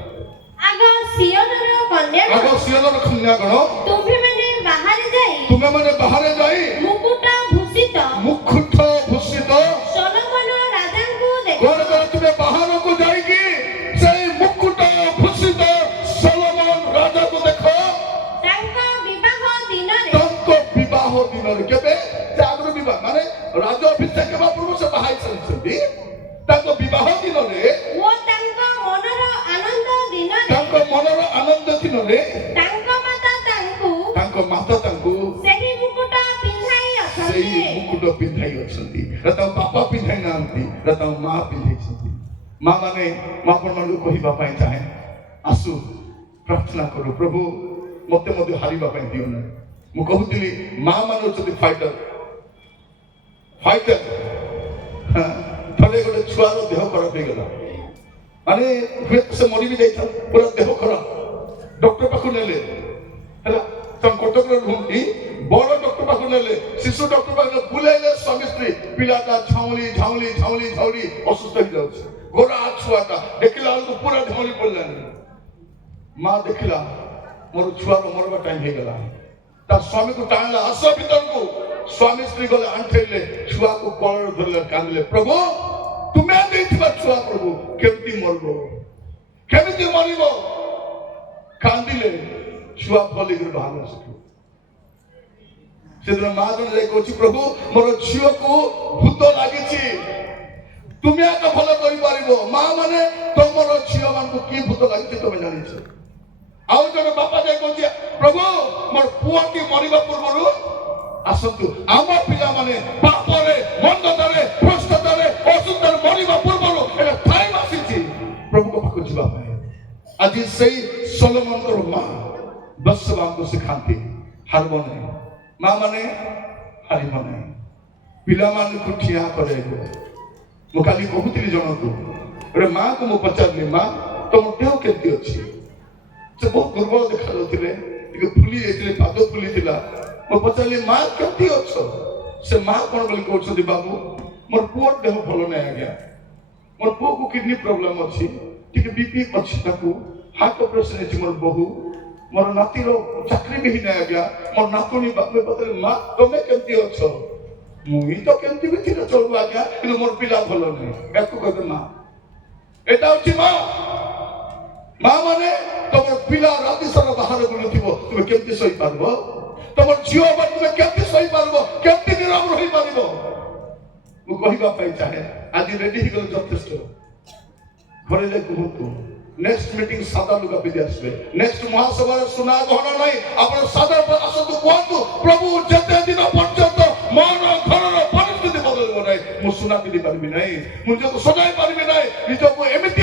ଆଗ ସିଓନର କନ୍ୟାଗଣ ଆଗ ସିଓନର କନ୍ୟାଗଣ ତୁମ୍ଭେମାନେ ବାହାରେ ଯାଇ ତୁମେମାନେ ବାହାରେ ଯାଇ ମୁକୁଟ ଭୂଷିତ ମୁକୁଟ ଭୂଷିତ ସଲୋମନ ରାଜାଙ୍କୁ ଦେଖ କଣ କର ତୁମେ ବାହାରକୁ ଯାଇକି ସେଇ ମୁକୁଟ ଭୂଷିତ ସଲୋମନ ରାଜାକୁ ଦେଖ ତାଙ୍କ ବିବାହ ଦିନରେ ତାଙ୍କ ବିବାହ ଦିନରେ କେବେ ସେ ଆଗରୁ ବିବାହ ମାନେ ରାଜ ଅଭିଷେକ ହେବା ପୂର୍ବରୁ ସେ ବାହା ହେଇସାରିଛନ୍ତି ତାଙ୍କ ବିବାହ ଦିନରେ ଓ ତାଙ୍କ ମନର ଆନନ୍ଦ ଦିନରେ ତାଙ୍କ ମନର ଆନନ୍ଦ ଦିନରେ ତାଙ୍କ ମାତା ତାଙ୍କୁ ସେହି ମୁକୁଟ ପିନ୍ଧାଇ ସେଇ ଅଛନ୍ତି ମୁକୁଟ ପିନ୍ଧାଇ ଅଛନ୍ତି ତାଙ୍କ ବାପା ପିନ୍ଧାଇ ନାହାନ୍ତି ତାଙ୍କ ମା ପିନ୍ଧାଇଛନ୍ତି ମା ମାନେ ମୁଁ ଆପଣମାନଙ୍କୁ କହିବା ପାଇଁ ଚାହେଁ ଆସୁ ପ୍ରାର୍ଥନା କରୁ ପ୍ରଭୁ ମତେ ମଧ୍ୟ ହାରିବା ପାଇଁ ଦିଅ ନାହିଁ ମୁଁ କହୁଥିଲି ମା ମାନେ ହେଉଛନ୍ତି ଫାଇଟର ଥରେ ଗୋଟେ ଛୁଆର ଦେହ ଖରାପ ହେଇଗଲା ମାନେ ହୁଏତ ସେ ମରି ବି ଯାଇଥାଏ ପୁରା ଦେହ ଖରାପ ଡକ୍ଟର ପାଖକୁ ନେଲେ ହେଲା ତମ କଟକରେ ରୁହନ୍ତି ବଡ ଡକ୍ଟର ପାଖକୁ ନେଲେ ଶିଶୁ ଡକ୍ଟର ପାଖକୁ ବୁଲେଇଲେ ସ୍ୱାମୀ ସ୍ତ୍ରୀ ପିଲାଟା ଝାଉଁଳି ଝାଉଁଳି ଝାଉଁଳି ଝାଉଁଳି ଅସୁସ୍ଥ ହେଇଯାଉଛି ଗୋରା ଛୁଆଟା ଦେଖିଲା ବେଳକୁ ପୁରା ଝାଉଁଳି ପଡିଲାନି ମା ଦେଖିଲା ମୋର ଛୁଆର ମରବା ଟାଇମ ହେଇଗଲା ତା ସ୍ୱାମୀକୁ ଟାଣିଲା ଆସ ଭିତରକୁ ସ୍ୱାମୀ ସ୍ତ୍ରୀ ଗଲେ ଆଣ୍ଠେଇଲେ ଛୁଆକୁ କଳରେ ଧରିଲେ କାନ୍ଦିଲେ ପ୍ରଭୁ ତୁମେ ଦେଇଥିବା ଛୁଆ ପ୍ରଭୁ କେମିତି ମରିବ କେମିତି ମରିବ କାନ୍ଦିଲେ ଛୁଆ ଭଲିକିରି ବାହାରିଲା ସେଠୁ ସେଦିନ ମା ଜଣେ ଯାଇ କହୁଛି ପ୍ରଭୁ ମୋର ଝିଅକୁ ଭୂତ ଲାଗିଛି ତୁମେ ଆଗ ଭଲ କରିପାରିବ ମା ମାନେ ତମର ଝିଅ ମାନଙ୍କୁ କି ଭୂତ ଲାଗିଛି ତମେ ଜାଣିଛ ଆଉ ଜଣେ ବାପା ଯାଇ କହୁଛି ପ୍ରଭୁ ମୋର ପୁଅଟି ମରିବା ପୂର୍ବରୁ ଆସନ୍ତୁ ଆମ ପିଲାମାନେ ପାପରେ ମନ୍ଦତାରେ ଭ୍ରଷ୍ଟତାରେ ଅସୁସ୍ଥରେ ମରିବା ପୂର୍ବରୁ ଏବେ ଟାଇମ ଆସିଛି ପ୍ରଭୁଙ୍କ ପାଖକୁ ଯିବା ପାଇଁ ଆଜି ସେଇ ସଲୋମନଙ୍କର ମା ବତ୍ସେବାଙ୍କୁ ଶିଖାନ୍ତି ହାରିବ ନାହିଁ ମା ମାନେ ହାରିବ ନାହିଁ ପିଲାମାନଙ୍କୁ ଠିଆ କରାଇବ ମୁଁ କାଲି କହୁଥିଲି ଜଣକୁ ଗୋଟେ ମାକୁ ମୁଁ ପଚାରିଲି ମା ତମ ଦେହ କେମିତି ଅଛି ସେ ବହୁତ ଦୁର୍ବଳ ଦେଖାଯାଉଥିଲେ ଟିକେ ଫୁଲି ଯାଇଥିଲେ ପାଦ ଫୁଲିଥିଲା ମୁଁ ପଚାରିଲି ମା କେମିତି ଅଛ ସେ ମା କଣ ବୋଲି କହୁଛନ୍ତି ବାବୁ ମୋର ପୁଅର ଦେହ ଭଲ ନାହିଁ ଆଜ୍ଞା ମୋର ପୁଅକୁ କିଡନୀ ପ୍ରୋବ୍ଲେମ ଅଛି ଟିକେ ବିପି ଅଛି ତାକୁ ହାର୍ଟ ଅପରେସନ ହେଇଛି ମୋର ବୋହୁ ମୋର ନାତିର ଚାକିରି ବି ହେଇନାହିଁ ଆଜ୍ଞା ମୋର ନାତୁଣୀ ବାପା ପଚାରିଲେ ମା ତମେ କେମିତି ଅଛ ମୁଇଁ ତ କେମିତି ବି ଥିଲେ ଚଳିବ ଆଜ୍ଞା କିନ୍ତୁ ମୋର ପିଲା ଭଲ ନାହିଁ ଏହାକୁ କହିବେ ମା ଏଟା ହଉଛି ମା ମା ମାନେ ତମର ପିଲା ରାତି ସାରା ବାହାରେ ବୁଲୁଥିବ ତୁମେ କେମିତି ସହିପାରିବ ତମର ଝିଅ ତୁମେ କେମିତି ସହିପାରିବ କେମିତି ନିରବ ରହିପାରିବ ମୁଁ କହିବା ପାଇଁ ଚାହେଁ ଆଜି ରେଡି ହେଇଗଲେ ଯଥେଷ୍ଟ। ଘରେ ଯାଇ କୁହନ୍ତୁ ନେକ୍ସଟ ମିଟିଂ ସାଦା ଲୁଗା ପିନ୍ଧି ଆସିବେ। ନେକ୍ସଟ ମହାସଭାରେ ସୁନା ଗହଣ ନାହିଁ, ଆପଣ ସାଦା ଆସନ୍ତୁ। କୁହନ୍ତୁ ପ୍ରଭୁ ଯେତେ ଦିନ ପର୍ଯ୍ୟନ୍ତ ମୋର ଘରର ପରିସ୍ଥିତି ବଦଳିବ ନାହିଁ, ମୁଁ ସୁନା ପିନ୍ଧି ପାରିବି ନାହିଁ, ମୁଁ ନିଜକୁ ସଜାଇ ପାରିବି ନାହିଁ। ନିଜକୁ ଏମିତି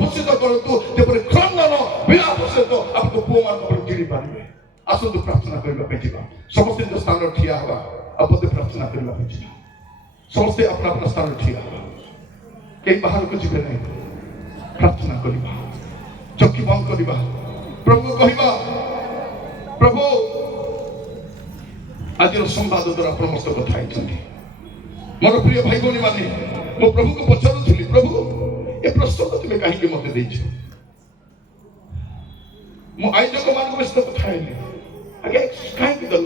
ଭୂଷିତ କରନ୍ତୁ ଯେପରି କ୍ରନ୍ଦନ ବିଳାପ ସହିତ ଆପଣଙ୍କ ପୁଅ ମାନଙ୍କ ଚିଡ଼ି ପାରିବେ। ଆସନ୍ତୁ ପ୍ରାର୍ଥନା କରିବା ପାଇଁ ଯିବା। ସମସ୍ତେ ନିଜ ସ୍ଥାନରେ ଠିଆ ହେବା ଆଉ ବୋଧେ ପ୍ରାର୍ଥନା କରିବା ପାଇଁ ଯିବା। ସମସ୍ତେ ଆପଣା ଆପଣା ସ୍ଥାନରେ ଠିଆ ହେବା, କେହି ବାହାରକୁ ଯିବେ ନାହିଁ। ପ୍ରାର୍ଥନା କରିବା, ଚକ୍ଷୁ ବନ୍ଦ କରିବା, ପ୍ରଭୁ କହିବା ପ୍ରଭୁ ଆଜିର ସମ୍ବାଦ ଦ୍ୱାରା ଆପଣ ମୋ ସହ କଥା ହେଇଛନ୍ତି। ମୋର ପ୍ରିୟ ଭାଇ ଭଉଣୀ ମାନେ, ମୁଁ ପ୍ରଭୁକୁ ପଚାରୁଥିଲି ପ୍ରଭୁ ଏ ପ୍ରଶ୍ନ ତୁମେ କାହିଁକି ମତେ ଦେଇଛ? ମୁଁ ଆୟୋଜକ ମାନଙ୍କ ସହିତ କଥା ହେଲି, ଆଜ୍ଞା କାହିଁକି ଦେଲ?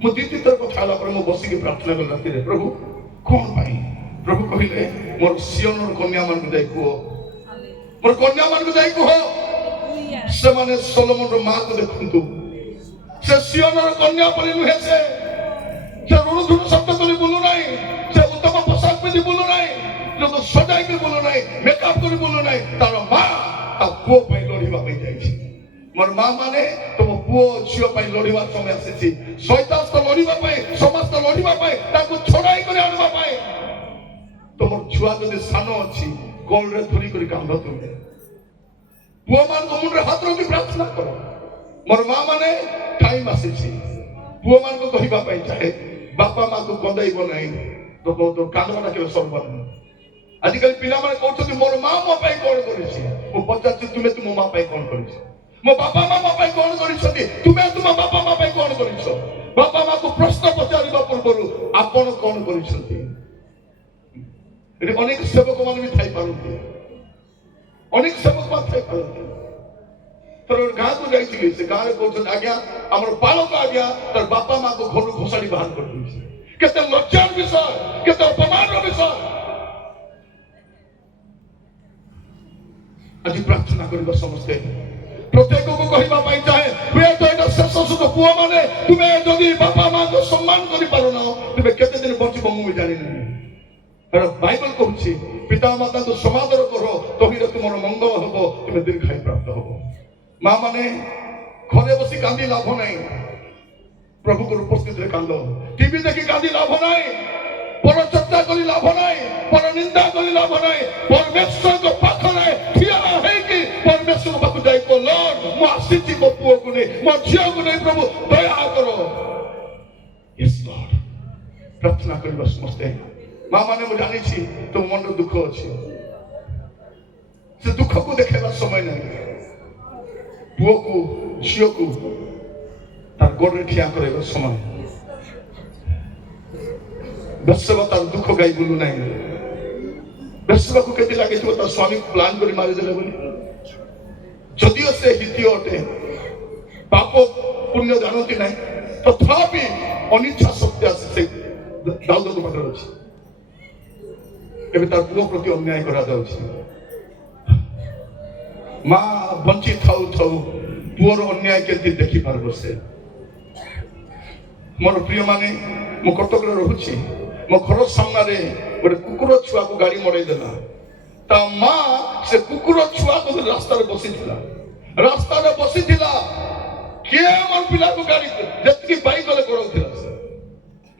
ମୁଁ ଦି ଥର କଥା ହେଲା ପରେ ମୁଁ ବସିକି ପ୍ରାର୍ଥନା କଲି ରାତିରେ, ପ୍ରଭୁ କଣ ପାଇଁ? ପ୍ରଭୁ କହିଲେ ମୋର ସିଓନର କନ୍ୟା ମାନଙ୍କୁ ଯାଇ କୁହ, ମୋର କନ୍ୟା ମାନଙ୍କୁ ଯାଇ କୁହ ସେମାନେ ସଲୋମନର ମାକୁ ଦେଖନ୍ତୁ। ସେ ସିଓନର କନ୍ୟା ପରି ନୁହେଁ, ସେ ଋଣଧୁଣ ଶବ୍ଦ କରି ବୁଲୁ ନାହିଁ, ସେ ଉତ୍ତମ ପୋଷାକ ପିନ୍ଧି ବୁଲୁ ନାହିଁ, ସଜାଇକି ବୁଲୁ ନାହିଁ, ମେକଅପ୍ କରି ବୁଲୁ ନାହିଁ। ତାର ମା ତା ପୁଅ ପାଇଁ ଲଢିବା ପାଇଁ ଯାଇଛି। ମୋର ମା ମାନେ ତମ ପୁଅ ଝିଅ ପାଇଁ ଲଢିବା ସମୟ ଆସିଛି। ଶୈତାନ ଲଢିବା ପାଇଁ, ସମାଜ ଲଢିବା ପାଇଁ, ତାଙ୍କୁ ଛଡାଇ କରି ଆଣିବା ପାଇଁ। ତମର ଛୁଆ ଯଦି ସାନ ଅଛି କୋଳରେ ଧରି କରି କାନ୍ଦ ତୁମେ। ପୁଅ ମାନଙ୍କ ମୁଣ୍ଡରେ ହାତ ରଖି ପ୍ରାର୍ଥନା କର। ମୋର ମା ମାନେ ଟାଇମ ଆସିଛି ପୁଅ ମାନଙ୍କୁ କହିବା ପାଇଁ ଚାହେଁ, ବାପା ମାକୁ କନ୍ଦାଇବ ନାହିଁ, କାନ୍ଦଟା କେବେ ସରିବ ନାହିଁ। ଆଜିକାଲି ପିଲାମାନେ କହୁଛନ୍ତି ମୋର ମା ମୋ ପାଇଁ କଣ କରିଛି। ମୁଁ ପଚାରୁଛି ତୁମେ ତୁମ ମା ପାଇଁ କଣ କରିଛ? ମୋ ବାପା ମା ମୋ ପାଇଁ କଣ କରିଛନ୍ତି? ତୁମେ ତୁମ ବାପା ମା ପାଇଁ କଣ କରିଛ? ବାପା ମାକୁ ପ୍ରଶ୍ନ ପଚାରିବା ପୂର୍ବରୁ ଆପଣ କଣ କରିଛନ୍ତି? ଏଠି ଅନେକ ସେବକ ମାନେ ବି ଥାଇପାରନ୍ତି, ଅନେକ ସେବକ ମାନେ ଥାଇପାରନ୍ତି। ଥରେ ଗାଁକୁ ଯାଇଥିଲି, ସେ ଗାଁରେ କହୁଛନ୍ତି ଆଜ୍ଞା ଆମର ବାଳକ ଆଜ୍ଞା ତାର ବାପା ମାକୁ ଘରୁ ଘୋଷାଡ଼ି ବାହାର କରିଦେଇଛି। କେତେ ଲଜ୍ଜାର ବିଷୟ, କେତେ ଅପମାନର ବିଷୟ। ଆଜି ପ୍ରାର୍ଥନା କରିବା ସମସ୍ତେ, ପ୍ରତ୍ୟେକକୁ କହିବା ପାଇଁ ଚାହେଁ, ହୁଏତ ଏଇଟା ଶେଷ ସୁଧ। ପୁଅ ମାନେ ତୁମେ ଯଦି ବାପା ମାଙ୍କୁ ସମ୍ମାନ କରିପାରୁନ, ତୁମେ କେତେ ଦିନ ବଞ୍ଚିବ ମୁଁ ବି ଜାଣିନି। ବାଇବଲ କହୁଛି ପିତା ମାତାଙ୍କୁ ସମାଦର କର, ତହିଁରେ ତୁମର ମଙ୍ଗଳ ହବ, ତୁମେ ଦୀର୍ଘାୟୁ ପ୍ରାପ୍ତ ହବ। ମା ମାନେ ଘରେ ବସି କାନ୍ଦି ଲାଭ ନାହିଁ, ପ୍ରଭୁଙ୍କର ଉପସ୍ଥିତିରେ କାନ୍ଦ। ଟିଭି ଦେଖି କାନ୍ଦି ଲାଭ ନାହିଁ, ପର ଚର୍ଚ୍ଚା କରି ଲାଭ ନାହିଁ, ପର ନିନ୍ଦା କରି ଲାଭ ନାହିଁ। ପରମେଶ୍ୱରଙ୍କ ପାଖରେ ଠିଆ ହେଇକି ପରମେଶ୍ୱର ପାଖକୁ ଯାଇ କହ, ଲର୍ଡ ମୁଁ ଆସିଛି ମୋ ପୁଅକୁ ନେଇ, ମୋ ଝିଅକୁ ନେଇ, ପ୍ରଭୁ ଦୟା କର। Yes Lord. ପ୍ରାର୍ଥନା କରିବା ସମସ୍ତେ। ମା ମାନେ ମୁଁ ଜାଣିଛି ତୁମ ମନରେ ଦୁଃଖ ଅଛି, ସେ ଦୁଃଖକୁ ଦେଖେଇବା ସମୟ ନାହିଁ। ପୁଅକୁ ଝିଅକୁ ତାର ଗୋଡରେ ଠିଆ କରାଇବା ସମୟ। ବେଶ୍ୟାବା ତାର ଦୁଃଖ ଗାଇ ବୁଲୁ ନାହିଁ। ବେଶ୍ୟାବାକୁ କେତେ ଲାଗିଥିବ ତା ସ୍ୱାମୀକୁ ପ୍ଲାନ୍ କରି ମାରିଦେଲେ ବୋଲି। ଯଦିଓ ସେ ହିତୀୟ ଅଟେ, ପାପ ପୁଣ୍ୟ ଜାଣନ୍ତି ନାହିଁ, ତଥାପି ଅନିଚ୍ଛା ଶକ୍ତି ଆସି ସେ ଦାଉଦଙ୍କ ପାଖରେ ଅଛି। ଏବେ ତାର ପୁଅ ପ୍ରତି ଅନ୍ୟାୟ କରାଯାଉଛି। ମା ବଞ୍ଚି ଥାଉ ଥାଉ ପୁଅର ଅନ୍ୟାୟ କେମିତି ଦେଖିପାରିବ ସେ? ମୋର ପ୍ରିୟ ମାନେ, ମୁଁ କଟକରେ ରହୁଛି, ମୋ ଘର ସାମ୍ନାରେ ଗୋଟେ କୁକୁର ଛୁଆକୁ ଗାଡି ମଡେଇ ଦେଲା। ତା ମା ସେ କୁକୁର ଛୁଆକୁ ରାସ୍ତାରେ ବସିଥିଲା, କିଏ ମୋର ପିଲାକୁ ଗାଡି ଯେତିକି ବାଇକ୍ ଗଲେ ଗଡଉଥିଲା। ସେ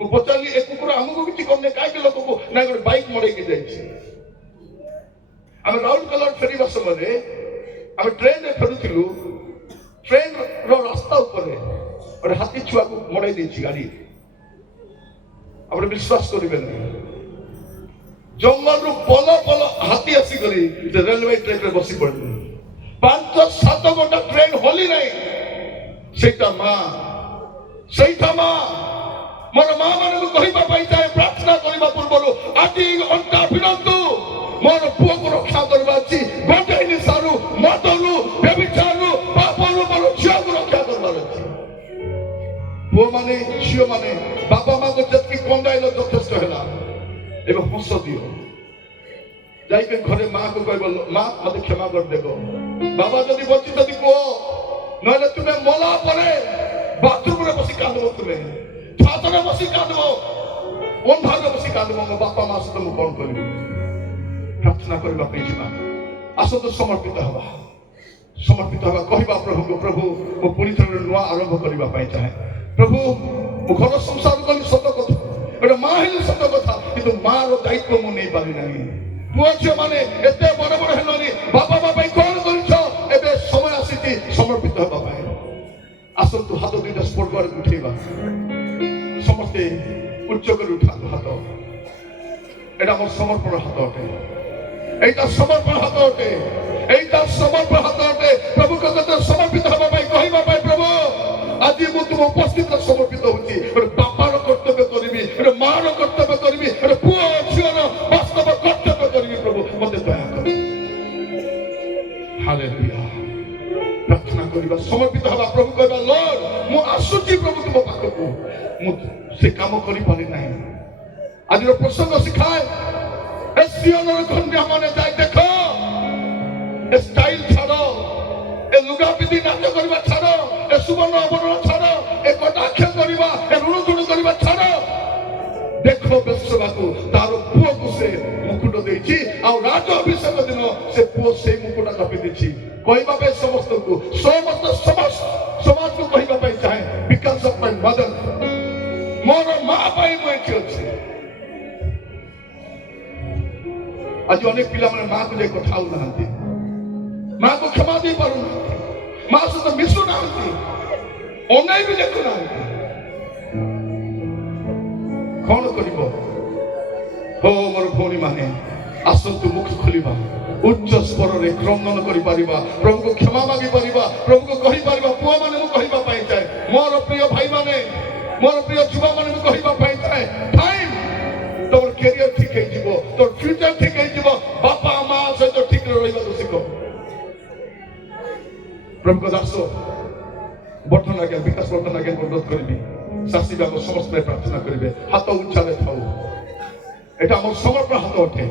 ମୁଁ ପଚାରିଲି ଏ କୁକୁର ଆମକୁ କିଛି କରୁନି କାହିଁକି? ଲୋକକୁ ନା ଗୋଟେ ବାଇକ୍ ମଡେଇକି ଯାଇଛି। ଆମେ ରାଉରକେଲା ଫେରିବା ସମୟରେ ଆମେ ଟ୍ରେନରେ ଫେରୁଥିଲୁ, ଟ୍ରେନର ରାସ୍ତା ଉପରେ ଗୋଟେ ହାତୀ ଛୁଆକୁ ମଡେଇ ଦେଇଛି ଗାଡି। ଆପଣ ବିଶ୍ୱାସ କରିବେନି, ଜଙ୍ଗଲରୁ ପଲ ପଲ ହାତୀ ଆସିକରି ରେଲୱେ ଟ୍ରେନରେ ବସି ପଡିଲେ। 5-7 ଘଣ୍ଟା ଟ୍ରେନ ହଲି ନାହିଁ। ସେଇଟା ମା ମୋର ମା ମାନଙ୍କୁ କହିବା ପାଇଁ ଚାହେଁ, ପ୍ରାର୍ଥନା କରିବା ପୂର୍ବରୁ ଆଜି ଅଣ୍ଟା ଭିଡ଼ନ୍ତୁ। ମୋର ପୁଅକୁ ରକ୍ଷା କରିବା ଅଛି, ଗଞ୍ଜେଇ ନିଶାରୁ, ମଦରୁ, ବ୍ୟଭିଚାରରୁ, ପାପରୁ ମୋର ଝିଅକୁ ରକ୍ଷା କରିବାର ଅଛି। ପୁଅ ମାନେ ଝିଅ ମାନେ ବାପା ମାଙ୍କୁ ଯେତିକି କନ୍ଦାଇଲ ଯଥେଷ୍ଟ ହେଲା। ଏବେ ହସ ଦିଅ, ଯାଇକି ଘରେ ମାକୁ କହିବ, ମା ମତେ କ୍ଷମା କରିଦେବ। ବାବା ଯଦି ବଞ୍ଚିଛନ୍ତି କୁହ, ନହେଲେ ତୁମେ ମଲା ପରେ ବାଥରୁମରେ ବସି କାନ୍ଦିବ, ତୁମେ ଛାତରେ ବସି କାନ୍ଦିବ, ଅନ୍ଧାରରେ ବସି କାନ୍ଦିବ। ମୋ ବାପା ମା ସହିତ ମୁଁ କଣ କରିବି? ପ୍ରାର୍ଥନା କରିବା ପାଇଁ ଯିବା। ଆସନ୍ତୁ ସମର୍ପିତ ହେବା କହିବା ପ୍ରଭୁଙ୍କୁ, ପ୍ରଭୁ ମୁଁ ପୁଣି ଥରେ ନୂଆ ଆରମ୍ଭ କରିବା ପାଇଁ ଚାହେଁ। ପ୍ରଭୁ ମୁଁ ଘର ସଂସାର କଲି ସତ କଥା, ଗୋଟେ ମା ହେଲି ସତ କଥା, କିନ୍ତୁ ମାର ଦାୟିତ୍ୱ ମୁଁ ନେଇପାରି ନାହିଁ। ପୁଅ ଝିଅ ମାନେ ଏତେ ବଡ ବଡ ହେଲଣି, ବାପା ମା ପାଇଁ କଣ କରିଛ? ଏବେ ସମୟ ଆସିଛି ସମର୍ପିତ ହେବା ପାଇଁ। ଆସନ୍ତୁ ହାତ ଦୁଇଟା ସ୍ପର୍ଗରେ ଉଠେଇବା, ସମସ୍ତେ ଉଚ୍ଚ କରି ଉଠାନ୍ତୁ ହାତ। এটা আমার সমর্পণ হাত অটে, এইটা সমর্পণ হাত অটে, এইটা সমর্পণ হাত অটে। প্রভু কত সমর্পিত হবা পাই কহিবা পাই, প্রভু আজি মু তুম উপস্থিত সমর্পিত হচ্ছি। ଗୋଟେ ବାପାର କର୍ତ୍ତବ୍ୟ କରିବି, ଗୋଟେ ମାର କର୍ତ୍ତବ୍ୟ କରିବି, ଗୋଟେ ପୁଅ ଝିଅର ବାସ୍ତବ କର୍ତ୍ତବ୍ୟ କରିବି। ପ୍ରଭୁ ମତେ ଦୟା କର। ହାଲେଲୁୟା। ପ୍ରାର୍ଥନା କରିବା, ସମର୍ପିତ ହେବା, ପ୍ରଭୁ କହିବା ଲର୍ଡ ମୁଁ ଆସୁଛି ପ୍ରଭୁ ତୁମ ପାଖକୁ, ମୁଁ ସେ କାମ କରିପାରି ନାହିଁ। ଆଜିର ପ୍ରସଙ୍ଗ ଶିଖାଏ, ଏ ସିଓନର କନ୍ୟା ମାନେ ଯାଇ ଦେଖ, ଏ ଷ୍ଟାଇଲ ଛାଡ, ଏ ଲୁଗା ପିନ୍ଧି ନାଚ କରିବା ଛାଡ, ଏ ସୁବର୍ଣ୍ଣ ଆଭରଣ ଛାଡ, ଏ କଟାକ୍ଷ କରିବା, ଏ ଋଣଚୁଣ କରିବା ଛାଡ। ଦେଖ ବେଶ୍ୟାକୁ, ତାର ପୁଅକୁ ସେ ମୁକୁଟ ଦେଇଛି, ଆଉ ରାଜ ଅଭିଷେକ ଦିନ ସେ ପୁଅ ସେଇ ମୁକୁଟ ଚାପି ଦେଇଛି। କହିବା ପାଇଁ ସମସ୍ତଙ୍କୁ, ସମସ୍ତ ସମାଜକୁ କହିବା ପାଇଁ ଚାହେଁ, ବିକଜ ଅଫ ମାଇ ମଦର, ମୋର ମା ପାଇଁ ମୁଁ ଏଠି ଅଛି। ଆଜି ଅନେକ ପିଲାମାନେ ମାକୁ ଯାଇ କଥା ହଉନାହାନ୍ତି, ମାକୁ କ୍ଷମା ଦେଇ ପାରୁନାହାନ୍ତି, ମା ସହିତ ମିଶୁନାହାନ୍ତି, ଅନେଇ ବି ଦେଖୁନାହାନ୍ତି। କଣ କରିବ? ହୋ ମୋର ଭଉଣୀ ମାନେ, ଆସନ୍ତୁ ମୁଖ ଖୋଲିବା, ଉଚ୍ଚ ସ୍ୱରରେ କ୍ରନ୍ଦନ କରିପାରିବା, ପ୍ରଭୁକୁ କ୍ଷମା ମାଗି ପାରିବା, ପ୍ରଭୁକୁ କହିପାରିବା। ପୁଅ ମାନେ ମୁଁ କହିବା ପାଇଁ ଚାହେଁ, ମୋର ପ୍ରିୟ ଭାଇ ମାନେ, ମୋର ପ୍ରିୟ ଯୁବା ମାନେ ମୁଁ କହିବା ପାଇଁ ଚାହେଁ, ଟାଇମ তোর ক্যারিয়ার ঠিক হয়ে যাব, তোর ফিউচার ঠিক হয়ে যাব। বাপা মা সহিত ঠিক রহিବାକୁ শিখ। প্রভুଙ୍କ ଦାସ ବର୍ତ୍ତମାନ ଆଜ୍ଞା ବିକାଶ ବର୍ତ୍ତମାନ ଆଜ୍ଞା ଅନୁରୋଧ କରିବି, ଶାଶୀ ବାବୁ ସମସ୍ତେ ପ୍ରାର୍ଥନା କରିବେ, ହାତ ଉଚ୍ଚାରେ ଥାଉ। এটা আমার সমর্পণ হাত ওঠে।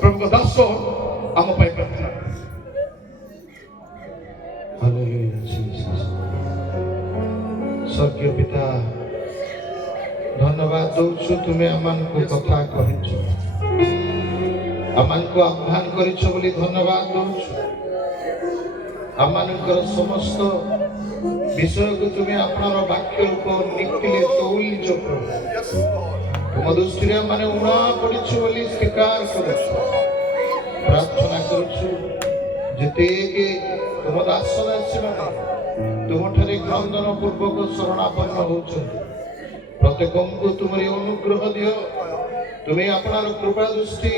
প্রভুଙ୍କ ଦାସ ଆମ ପାଇଁ ପ୍ରାର୍ଥନା। Hallelujah Jesus. ସ୍ୱର୍ଗୀୟ ପିତା, ଧନ୍ୟବାଦ ଦଉଛୁ, ତୁମେ ଆମମାନଙ୍କୁ କଥା କହିଛ, ଆମମାନଙ୍କୁ ଆହ୍ୱାନ କରିଛ ବୋଲି ଧନ୍ୟବାଦ ଦଉଛୁ। ଆମମାନଙ୍କର ସମସ୍ତ ବିଷୟକୁ ତୁମେ ଆପଣର ବାକ୍ୟ ରୂପ ନିଖିଲେ ତୌଲିଛ ପ୍ରଭୁ। ତୁମ ଦୃଷ୍ଟିରେ ଆମମାନେ ଉଣା ପଡ଼ିଛୁ ବୋଲି ସ୍ୱୀକାର କରୁଛୁ। ପ୍ରାର୍ଥନା କରୁଛୁ, ଯେତେକି ତୁମ ଦାସଦାସୀମାନେ ତୁମଠାରେ କ୍ରନ୍ଦନ ପୂର୍ବକ ଶରଣାପନ୍ନ ହେଉଛନ୍ତି, ପ୍ରତ୍ୟେକଙ୍କୁ ତୁମରି ଅନୁଗ୍ରହ ଦିଅ। ତୁମେ ଆପଣାର କୃପା ଦୃଷ୍ଟି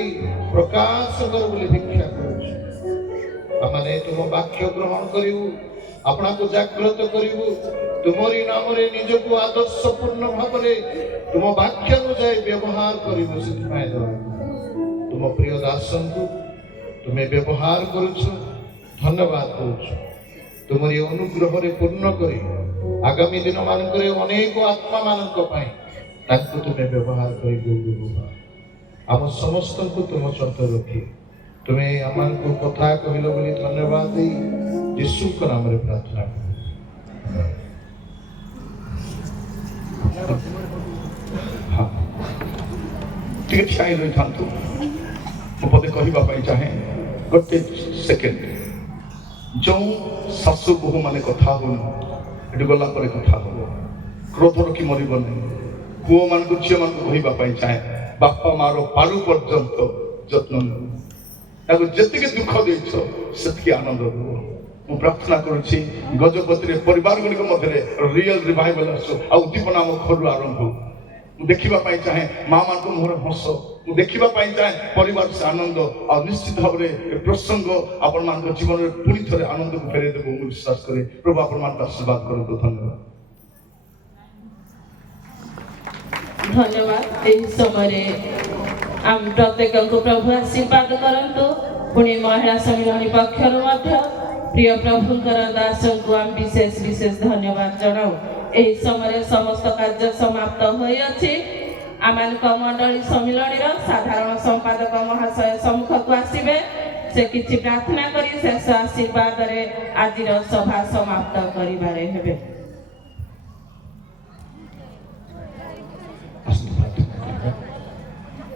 ପ୍ରକାଶ କର ବୋଲି ଭିକ୍ଷା କରୁଛୁ। ଆମେ ତୁମ ବାକ୍ୟ ଗ୍ରହଣ କରିବୁ, ଆପଣାକୁ ଜାଗ୍ରତ କରିବୁ, ତୁମରି ନାମରେ ନିଜକୁ ଆଦର୍ଶ ପୂର୍ଣ୍ଣ ଭାବରେ ତୁମ ବାକ୍ୟ ଅନୁଯାୟୀ ବ୍ୟବହାର କରିବୁ। ସେଥିପାଇଁ ତୁମ ପ୍ରିୟ ଦାସଙ୍କୁ ତୁମେ ବ୍ୟବହାର କରୁଛ, ଧନ୍ୟବାଦ ଦଉଛୁ। ତୁମରି ଅନୁଗ୍ରହରେ ପୂର୍ଣ୍ଣ କରି ଆଗାମୀ ଦିନ ମାନଙ୍କରେ ଅନେକ ଆତ୍ମା ମାନଙ୍କ ପାଇଁ ତାଙ୍କୁ ତୁମେ ବ୍ୟବହାର କରିବୁ। ଆମ ସମସ୍ତଙ୍କୁ ତୁମ ସହିତ ରଖି ତୁମେ ଆମମାନଙ୍କୁ କଥା କହିଲ ବୋଲି ଧନ୍ୟବାଦ ଦେଇ ଯୀଶୁଙ୍କ ନାମରେ ପ୍ରାର୍ଥନା କରୁ। ଟିକେ ଠିଆ ହେଇ ରହିଥାନ୍ତୁ, ମୁଁ ପଦେ କହିବା ପାଇଁ ଚାହେଁ। ଗୋଟେ ସେକେଣ୍ଡ। ଯେଉଁ ଶାଶୁ ବୋହୂ ମାନେ କଥା ହଉନି, ଏଠି ଗଲା ପରେ କଥା ହବ, କ୍ରୋଧ ରଖି ମରିବ ନାହିଁ। ପୁଅ ମାନଙ୍କୁ ଝିଅ ମାନଙ୍କୁ କହିବା ପାଇଁ ଚାହେଁ, ବାପା ମାର ପାରୁ ପର୍ଯ୍ୟନ୍ତ ଯତ୍ନ ନେବ, ତାକୁ ଯେତିକି ଦୁଃଖ ଦେଇଛ ସେତିକି ଆନନ୍ଦ ଦେବ। ମୁଁ ପ୍ରାର୍ଥନା କରୁଛି, ଗଜପତିରେ ପରିବାର ଗୁଡ଼ିକ ମଧ୍ୟରେ ରିଅଲ ରିଭାଇଭାଲ ଆସୁ, ଆଉ ଉଦ୍ଦୀପନା ଆମ ଘରୁ ଆରମ୍ଭ ହଉ। ମୁଁ ଦେଖିବା ପାଇଁ ଚାହେଁ ମା ମାନଙ୍କ ମୁହଁରେ ହସ, ମୁଁ ଦେଖିବା ପାଇଁ ଚାହେଁ ପରିବାର ସେ ଆନନ୍ଦ। ଆଉ ନିଶ୍ଚିତ ଭାବରେ ଏ ପ୍ରସଙ୍ଗ ଆପଣମାନଙ୍କ ଜୀବନରେ ପୁଣି ଥରେ ଆନନ୍ଦକୁ ଫେରାଇ ଦେବ ମୁଁ ବିଶ୍ୱାସ କରେ। ପ୍ରଭୁ ଆପଣମାନଙ୍କୁ ଆଶୀର୍ବାଦ କରନ୍ତୁ। ଧନ୍ୟବାଦ। ଧନ୍ୟବାଦ। ଏହି ସମୟରେ ଆମ ପ୍ରତ୍ୟେକଙ୍କୁ ପ୍ରଭୁ ଆଶୀର୍ବାଦ କରନ୍ତୁ। ପୁଣି ମହିଳା ସମ୍ମିଳନୀ ପକ୍ଷରୁ ମଧ୍ୟ ପ୍ରିୟ ପ୍ରଭୁଙ୍କର ଦାସଙ୍କୁ ଆମେ ବିଶେଷ ଧନ୍ୟବାଦ ଜଣାଉ। ଏହି ସମୟରେ ସମସ୍ତ କାର୍ଯ୍ୟ ସମାପ୍ତ ହୋଇଅଛି। ଆମମାନଙ୍କ ମଣ୍ଡଳୀ ସମ୍ମିଳନୀର ସାଧାରଣ ସମ୍ପାଦକ ମହାଶୟ ସମ୍ମୁଖକୁ ଆସିବେ। ସେ କିଛି ପ୍ରାର୍ଥନା କରି ଶେଷ ଆଶୀର୍ବାଦରେ ଆଜିର ସଭା ସମାପ୍ତ କରିବାରେ ହେବେ।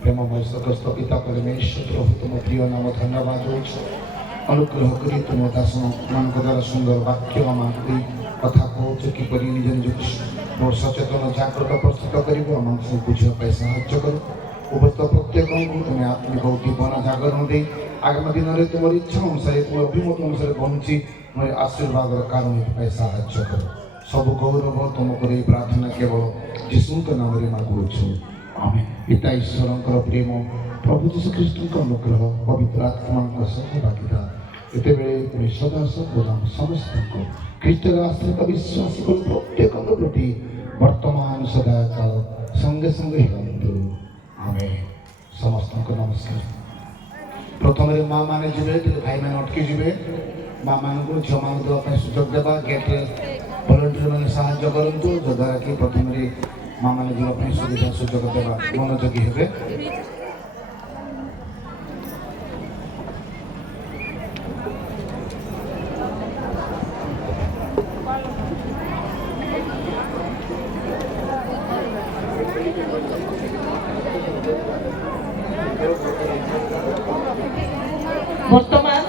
ପ୍ରେମ ମହିଷଗ୍ରସ୍ତ ପିତା ପରମେଶ୍ୱର ପ୍ରଭୁ ତୁମ ପ୍ରିୟ ନାମ ଧନ୍ୟବାଦ ଦେଉଛୁ। ଅନୁଗ୍ରହ କରି ତୁମ ଦାସମାନଙ୍କ ଦ୍ୱାରା ସୁନ୍ଦର ବାକ୍ୟ ଆମକୁ ଦେଇ କଥା କହୁଛ କିପରି ନିଜ ନିଜକୁ ସଚେତନ ଜାଗ୍ରତ ପ୍ରସ୍ତୁତ କରିବ ଆମକୁ ସବୁ ବୁଝିବା ପାଇଁ ସାହାଯ୍ୟ କର। ଉପସ୍ଥିତ ପ୍ରତ୍ୟେକଙ୍କୁ ତୁମେ ଆତ୍ମିକ ଜୀବନ ଜାଗରଣ ଦେଇ ଆଗାମୀ ଦିନରେ ତୁମର ଇଚ୍ଛା ଅନୁସାରେ ତୁମର ଅଭିମତ ଅନୁସାରେ ବଞ୍ଚି ତୁମର ଆଶୀର୍ବାଦର କାରଣ ପାଇଁ ସାହାଯ୍ୟ କର। ସବୁ ଗୌରବ ତୁମକୁ ଏହି ପ୍ରାର୍ଥନା କେବଳ ଯୀଶୁଙ୍କ ନାମରେ ମାଗୁଅଛୁ ଆମେନ୍। ପିତା ଈଶ୍ୱରଙ୍କର ପ୍ରେମ ପ୍ରଭୁ ଯୀଶୁଖ୍ରୀଷ୍ଟଙ୍କ ଅନୁଗ୍ରହ ପବିତ୍ର ଆତ୍ମାଙ୍କ ସହଭାଗିତା ଯେତେବେଳେ ତୁମେ ସଦା ସର୍ବଦା ସମସ୍ତଙ୍କୁ ଖ୍ରୀଷ୍ଟର ଆଶ୍ରିତ ବିଶ୍ୱାସ କରି ପ୍ରତ୍ୟେକଙ୍କ ପ୍ରତି ବର୍ତ୍ତମାନ ସଦାକାଳ ସଙ୍ଗେ ସଙ୍ଗେ ହୁଅନ୍ତୁ ଆମେନ୍। ସମସ୍ତଙ୍କୁ ନମସ୍କାର। ପ୍ରଥମରେ ମା ମାନେ ଯିବେ, ଟିକେ ଭାଇମାନେ ଅଟକି ଯିବେ। ମା ମାନଙ୍କୁ ଝିଅମାନଙ୍କୁ ଦେବା ପାଇଁ ସୁଯୋଗ ଦେବା। ଗେଟ୍ରେ ଭଲଣ୍ଟିୟର ମାନେ ସାହାଯ୍ୟ କରନ୍ତୁ ଯଦ୍ୱାରା କି ପ୍ରଥମରେ ମା ମାନେ ଯିବା ପାଇଁ ସୁବିଧା ସୁଯୋଗ ଦେବା ମନୋଯୋଗୀ ହେବେ। বর্তমান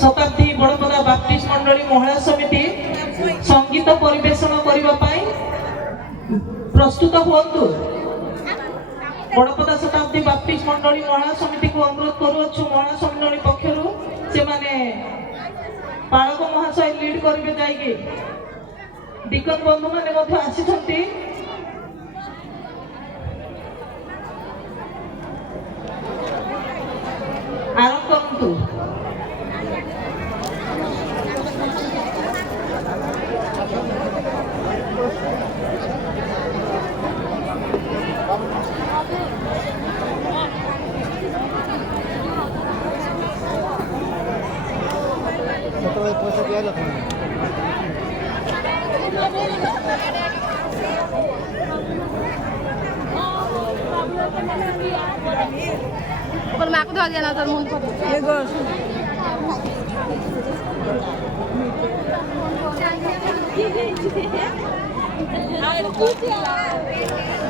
শতাব্দী বড়পদা বাপ্টিস্ট মন্ডলী মহিলা সমিতি সঙ্গীত পরিবেশন করিবা পাই প্রস্তুত হুয়ন্তু। বড়পদা শতাব্দী বাপ্টিস্ট মন্ডলী মহিলা সমিতিকে অনুরোধ করুছু মহিলা সম্মিলনী পক্ষরু সেমানে পালক মহাশয় লিড করিবে যাইকি। ডিকন বন্ধু মানে মধ্যে আসিছন্তি। আরম্ভ করন্তু। पण माको धर दिया ना तर मुन ये गोस